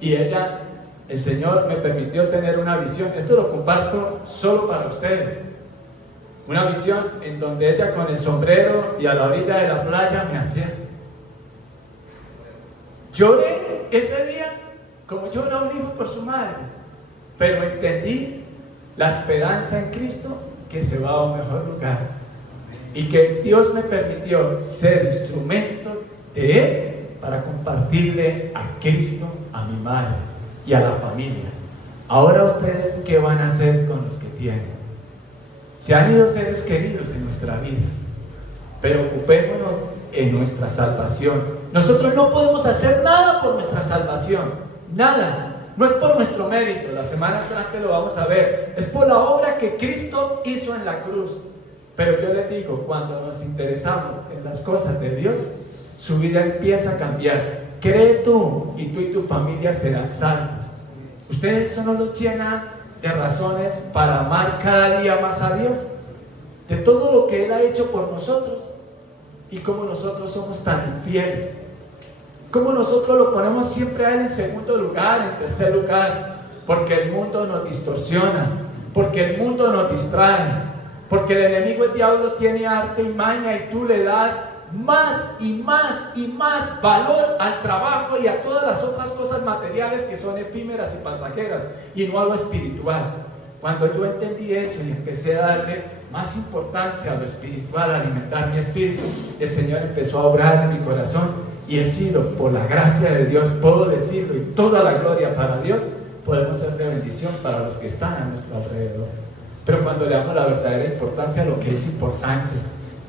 y el Señor me permitió tener una visión. Esto lo comparto solo para ustedes. Una visión en donde ella con el sombrero y a la orilla de la playa me hacía. Lloré ese día como llora un hijo por su madre, pero entendí la esperanza en Cristo, que se va a un mejor lugar, y que Dios me permitió ser instrumento de Él para compartirle a Cristo, a mi madre y a la familia. Ahora ustedes, ¿qué van a hacer con los que tienen? Se han ido seres queridos en nuestra vida, pero ocupémonos en nuestra salvación. Nosotros no podemos hacer nada por nuestra salvación, nada. No es por nuestro mérito, la semana entrante lo vamos a ver. Es por la obra que Cristo hizo en la cruz. Pero yo les digo, cuando nos interesamos en las cosas de Dios, su vida empieza a cambiar. Cree tú y tu familia serán salvos. Ustedes eso no los llena de razones para amar cada día más a Dios, de todo lo que Él ha hecho por nosotros y cómo nosotros somos tan infieles, cómo nosotros lo ponemos siempre a Él en segundo lugar, en tercer lugar, porque el mundo nos distorsiona, porque el mundo nos distrae, porque el enemigo, el diablo, tiene arte y maña y tú le das más y más y más valor al trabajo y a todas las otras cosas materiales que son efímeras y pasajeras y no a lo espiritual. Cuando yo entendí eso y empecé a darle más importancia a lo espiritual, a alimentar mi espíritu, el Señor empezó a obrar en mi corazón y he sido, por la gracia de Dios, puedo decirlo, y toda la gloria para Dios, podemos ser de bendición para los que están a nuestro alrededor. Pero cuando le damos la verdadera importancia a lo que es importante,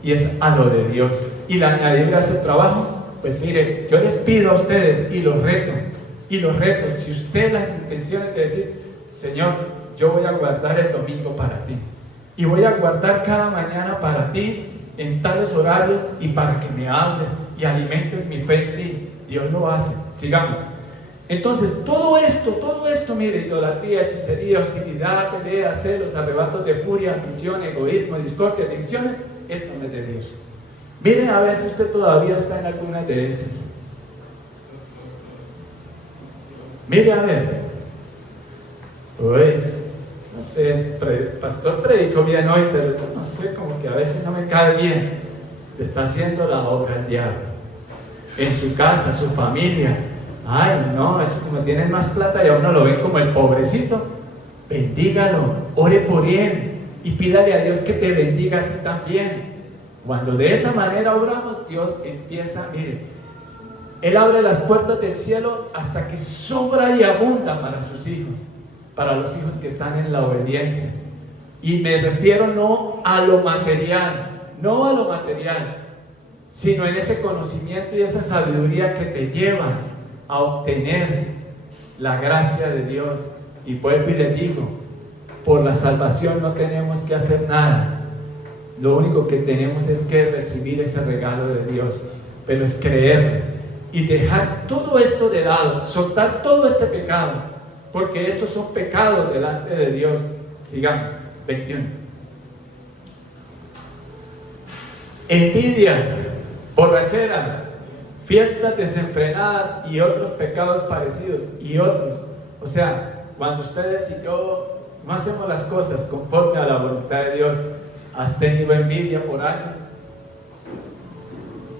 y es a lo de Dios, y la añadirle a ese trabajo, pues mire, yo les pido a ustedes y los reto, si usted las intenciones de decir, Señor, yo voy a guardar el domingo para ti, y voy a guardar cada mañana para ti, en tales horarios, y para que me hables, y alimentes mi fe en ti, Dios lo hace. Sigamos. Entonces, todo esto, mire, idolatría, hechicería, hostilidad, pelea, celos, arrebatos de furia, ambición, egoísmo, discordia, adicciones, esto no es de Dios. Miren a ver si usted todavía está en alguna de esas. Mire a ver. Pues, no sé, el pastor predicó bien hoy, pero no sé, como que a veces no me cae bien. Le está haciendo la obra al diablo. En su casa, su familia. Ay, no, eso como tienen más plata y a uno lo ven como el pobrecito. Bendígalo, ore por él y pídale a Dios que te bendiga a ti también. Cuando de esa manera obramos, Dios empieza, mire, Él abre las puertas del cielo hasta que sobra y abunda para sus hijos, para los hijos que están en la obediencia. Y me refiero no a lo material, sino en ese conocimiento y esa sabiduría que te llevan a obtener la gracia de Dios. Y vuelvo y les digo, por la salvación no tenemos que hacer nada. Lo único que tenemos es que recibir ese regalo de Dios, pero es creer y dejar todo esto de lado, soltar todo este pecado, porque estos son pecados delante de Dios. Sigamos, 21. Envidia, borracheras, fiestas desenfrenadas y otros pecados parecidos y otros. O sea, cuando ustedes y yo no hacemos las cosas conforme a la voluntad de Dios, ¿has tenido envidia por alguien?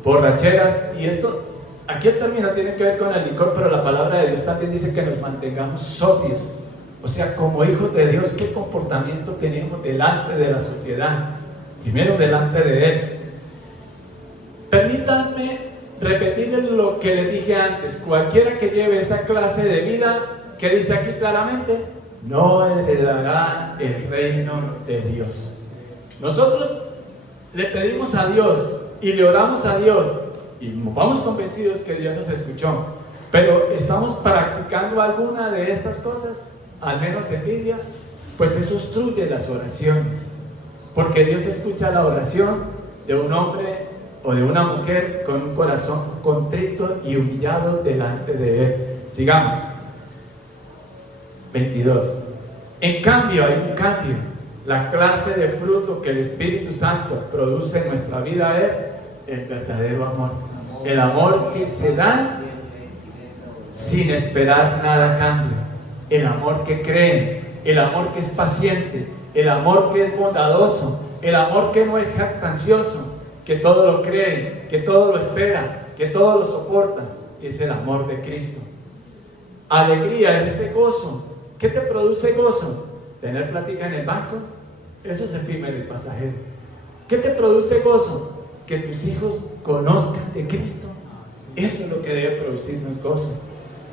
Borracheras, y esto, aquí el término tiene que ver con el licor, pero la palabra de Dios también dice que nos mantengamos sobrios. O sea, como hijos de Dios, ¿qué comportamiento tenemos delante de la sociedad? Primero delante de Él. Permítanme repetirles lo que les dije antes. Cualquiera que lleve esa clase de vida, que dice aquí claramente, no heredará el reino de Dios. Nosotros le pedimos a Dios y le oramos a Dios y vamos convencidos que Dios nos escuchó, pero ¿estamos practicando alguna de estas cosas? Al menos envidia. Pues eso obstruye las oraciones, porque Dios escucha la oración de un hombre o de una mujer con un corazón contrito y humillado delante de Él. Sigamos. 22. En cambio, hay un cambio. La clase de fruto que el Espíritu Santo produce en nuestra vida es el verdadero amor. El amor que se da sin esperar nada a cambio. El amor que cree, el amor que es paciente, el amor que es bondadoso, el amor que no es jactancioso, que todo lo cree, que todo lo espera, que todo lo soporta. Es el amor de Cristo. Alegría es ese gozo. ¿Qué te produce gozo? ¿Tener plática en el banco? Eso es efímero y pasajero. ¿Qué te produce gozo? Que tus hijos conozcan de Cristo. Eso es lo que debe producirnos gozo.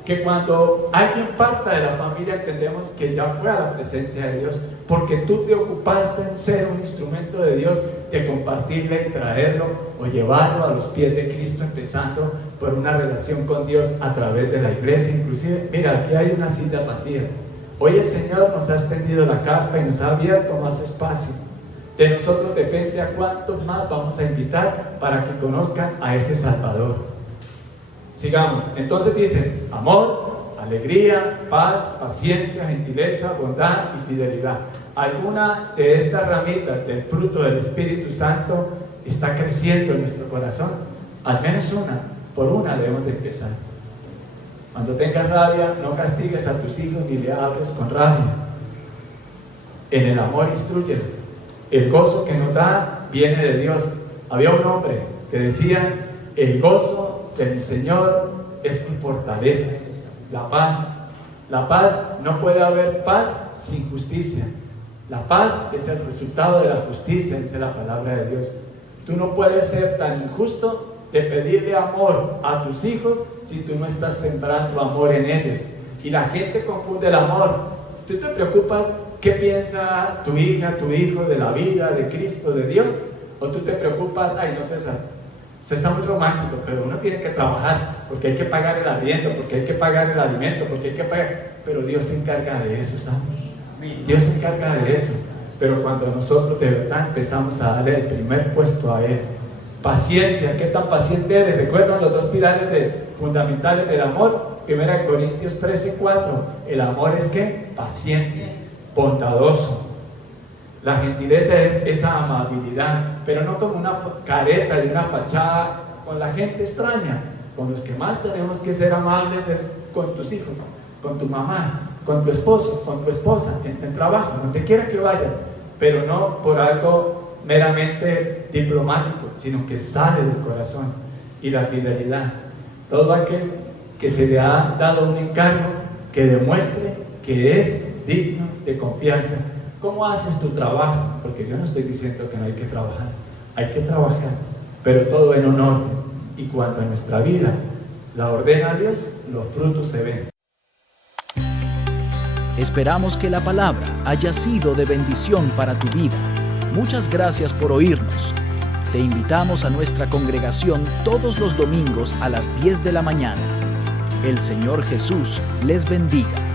Que cuando alguien parta de la familia entendemos que ya fue a la presencia de Dios, porque tú te ocupaste en ser un instrumento de Dios, de compartirle y traerlo o llevarlo a los pies de Cristo, empezando por una relación con Dios a través de la iglesia. Inclusive, mira, aquí hay una silla vacía. Hoy el Señor nos ha extendido la carpa y nos ha abierto más espacio De nosotros depende a cuántos más vamos a invitar para que conozcan a ese Salvador. Sigamos. Entonces dice, amor, alegría, paz, paciencia, gentileza, bondad y fidelidad. ¿Alguna de estas ramitas del fruto del Espíritu Santo está creciendo en nuestro corazón? Al menos una. Por una debemos de empezar. Cuando tengas rabia, no castigues a tus hijos ni le hables con rabia. En el amor instrúyelos. El gozo que nos da viene de Dios. Había un hombre que decía, el gozo del Señor es mi fortaleza. La paz, no puede haber paz sin justicia. La paz es el resultado de la justicia, dice la palabra de Dios. Tú no puedes ser tan injusto de pedirle amor a tus hijos si tú no estás sembrando amor en ellos. Y la gente confunde el amor. ¿Tú te preocupas qué piensa tu hija, tu hijo de la vida, de Cristo, de Dios? ¿O tú te preocupas, ay no César, se está muy romántico, pero uno tiene que trabajar, porque hay que pagar el arriendo, porque hay que pagar el alimento, porque hay que pagar... Pero Dios se encarga de eso, ¿sabes? Dios se encarga de eso. Pero cuando nosotros de verdad empezamos a darle el primer puesto a Él, paciencia, ¿qué tan paciente eres? ¿Recuerdan los dos pilares fundamentales del amor? 1 Corintios 13:4. El amor es ¿qué? Paciente, bondadoso. La gentileza es esa amabilidad, pero no como una careta de una fachada con la gente extraña. Con los que más tenemos que ser amables es con tus hijos, con tu mamá, con tu esposo, con tu esposa, en el trabajo, donde quiera que vayas, pero no por algo meramente diplomático, sino que sale del corazón. Y la fidelidad, todo aquel que se le ha dado un encargo que demuestre que es digno de confianza. ¿Cómo haces tu trabajo? Porque yo no estoy diciendo que no hay que trabajar, pero todo en un orden. Y cuando en nuestra vida la ordena Dios, los frutos se ven. Esperamos que la palabra haya sido de bendición para tu vida. Muchas gracias por oírnos. Te invitamos a nuestra congregación todos los domingos a las 10 de la mañana. El Señor Jesús les bendiga.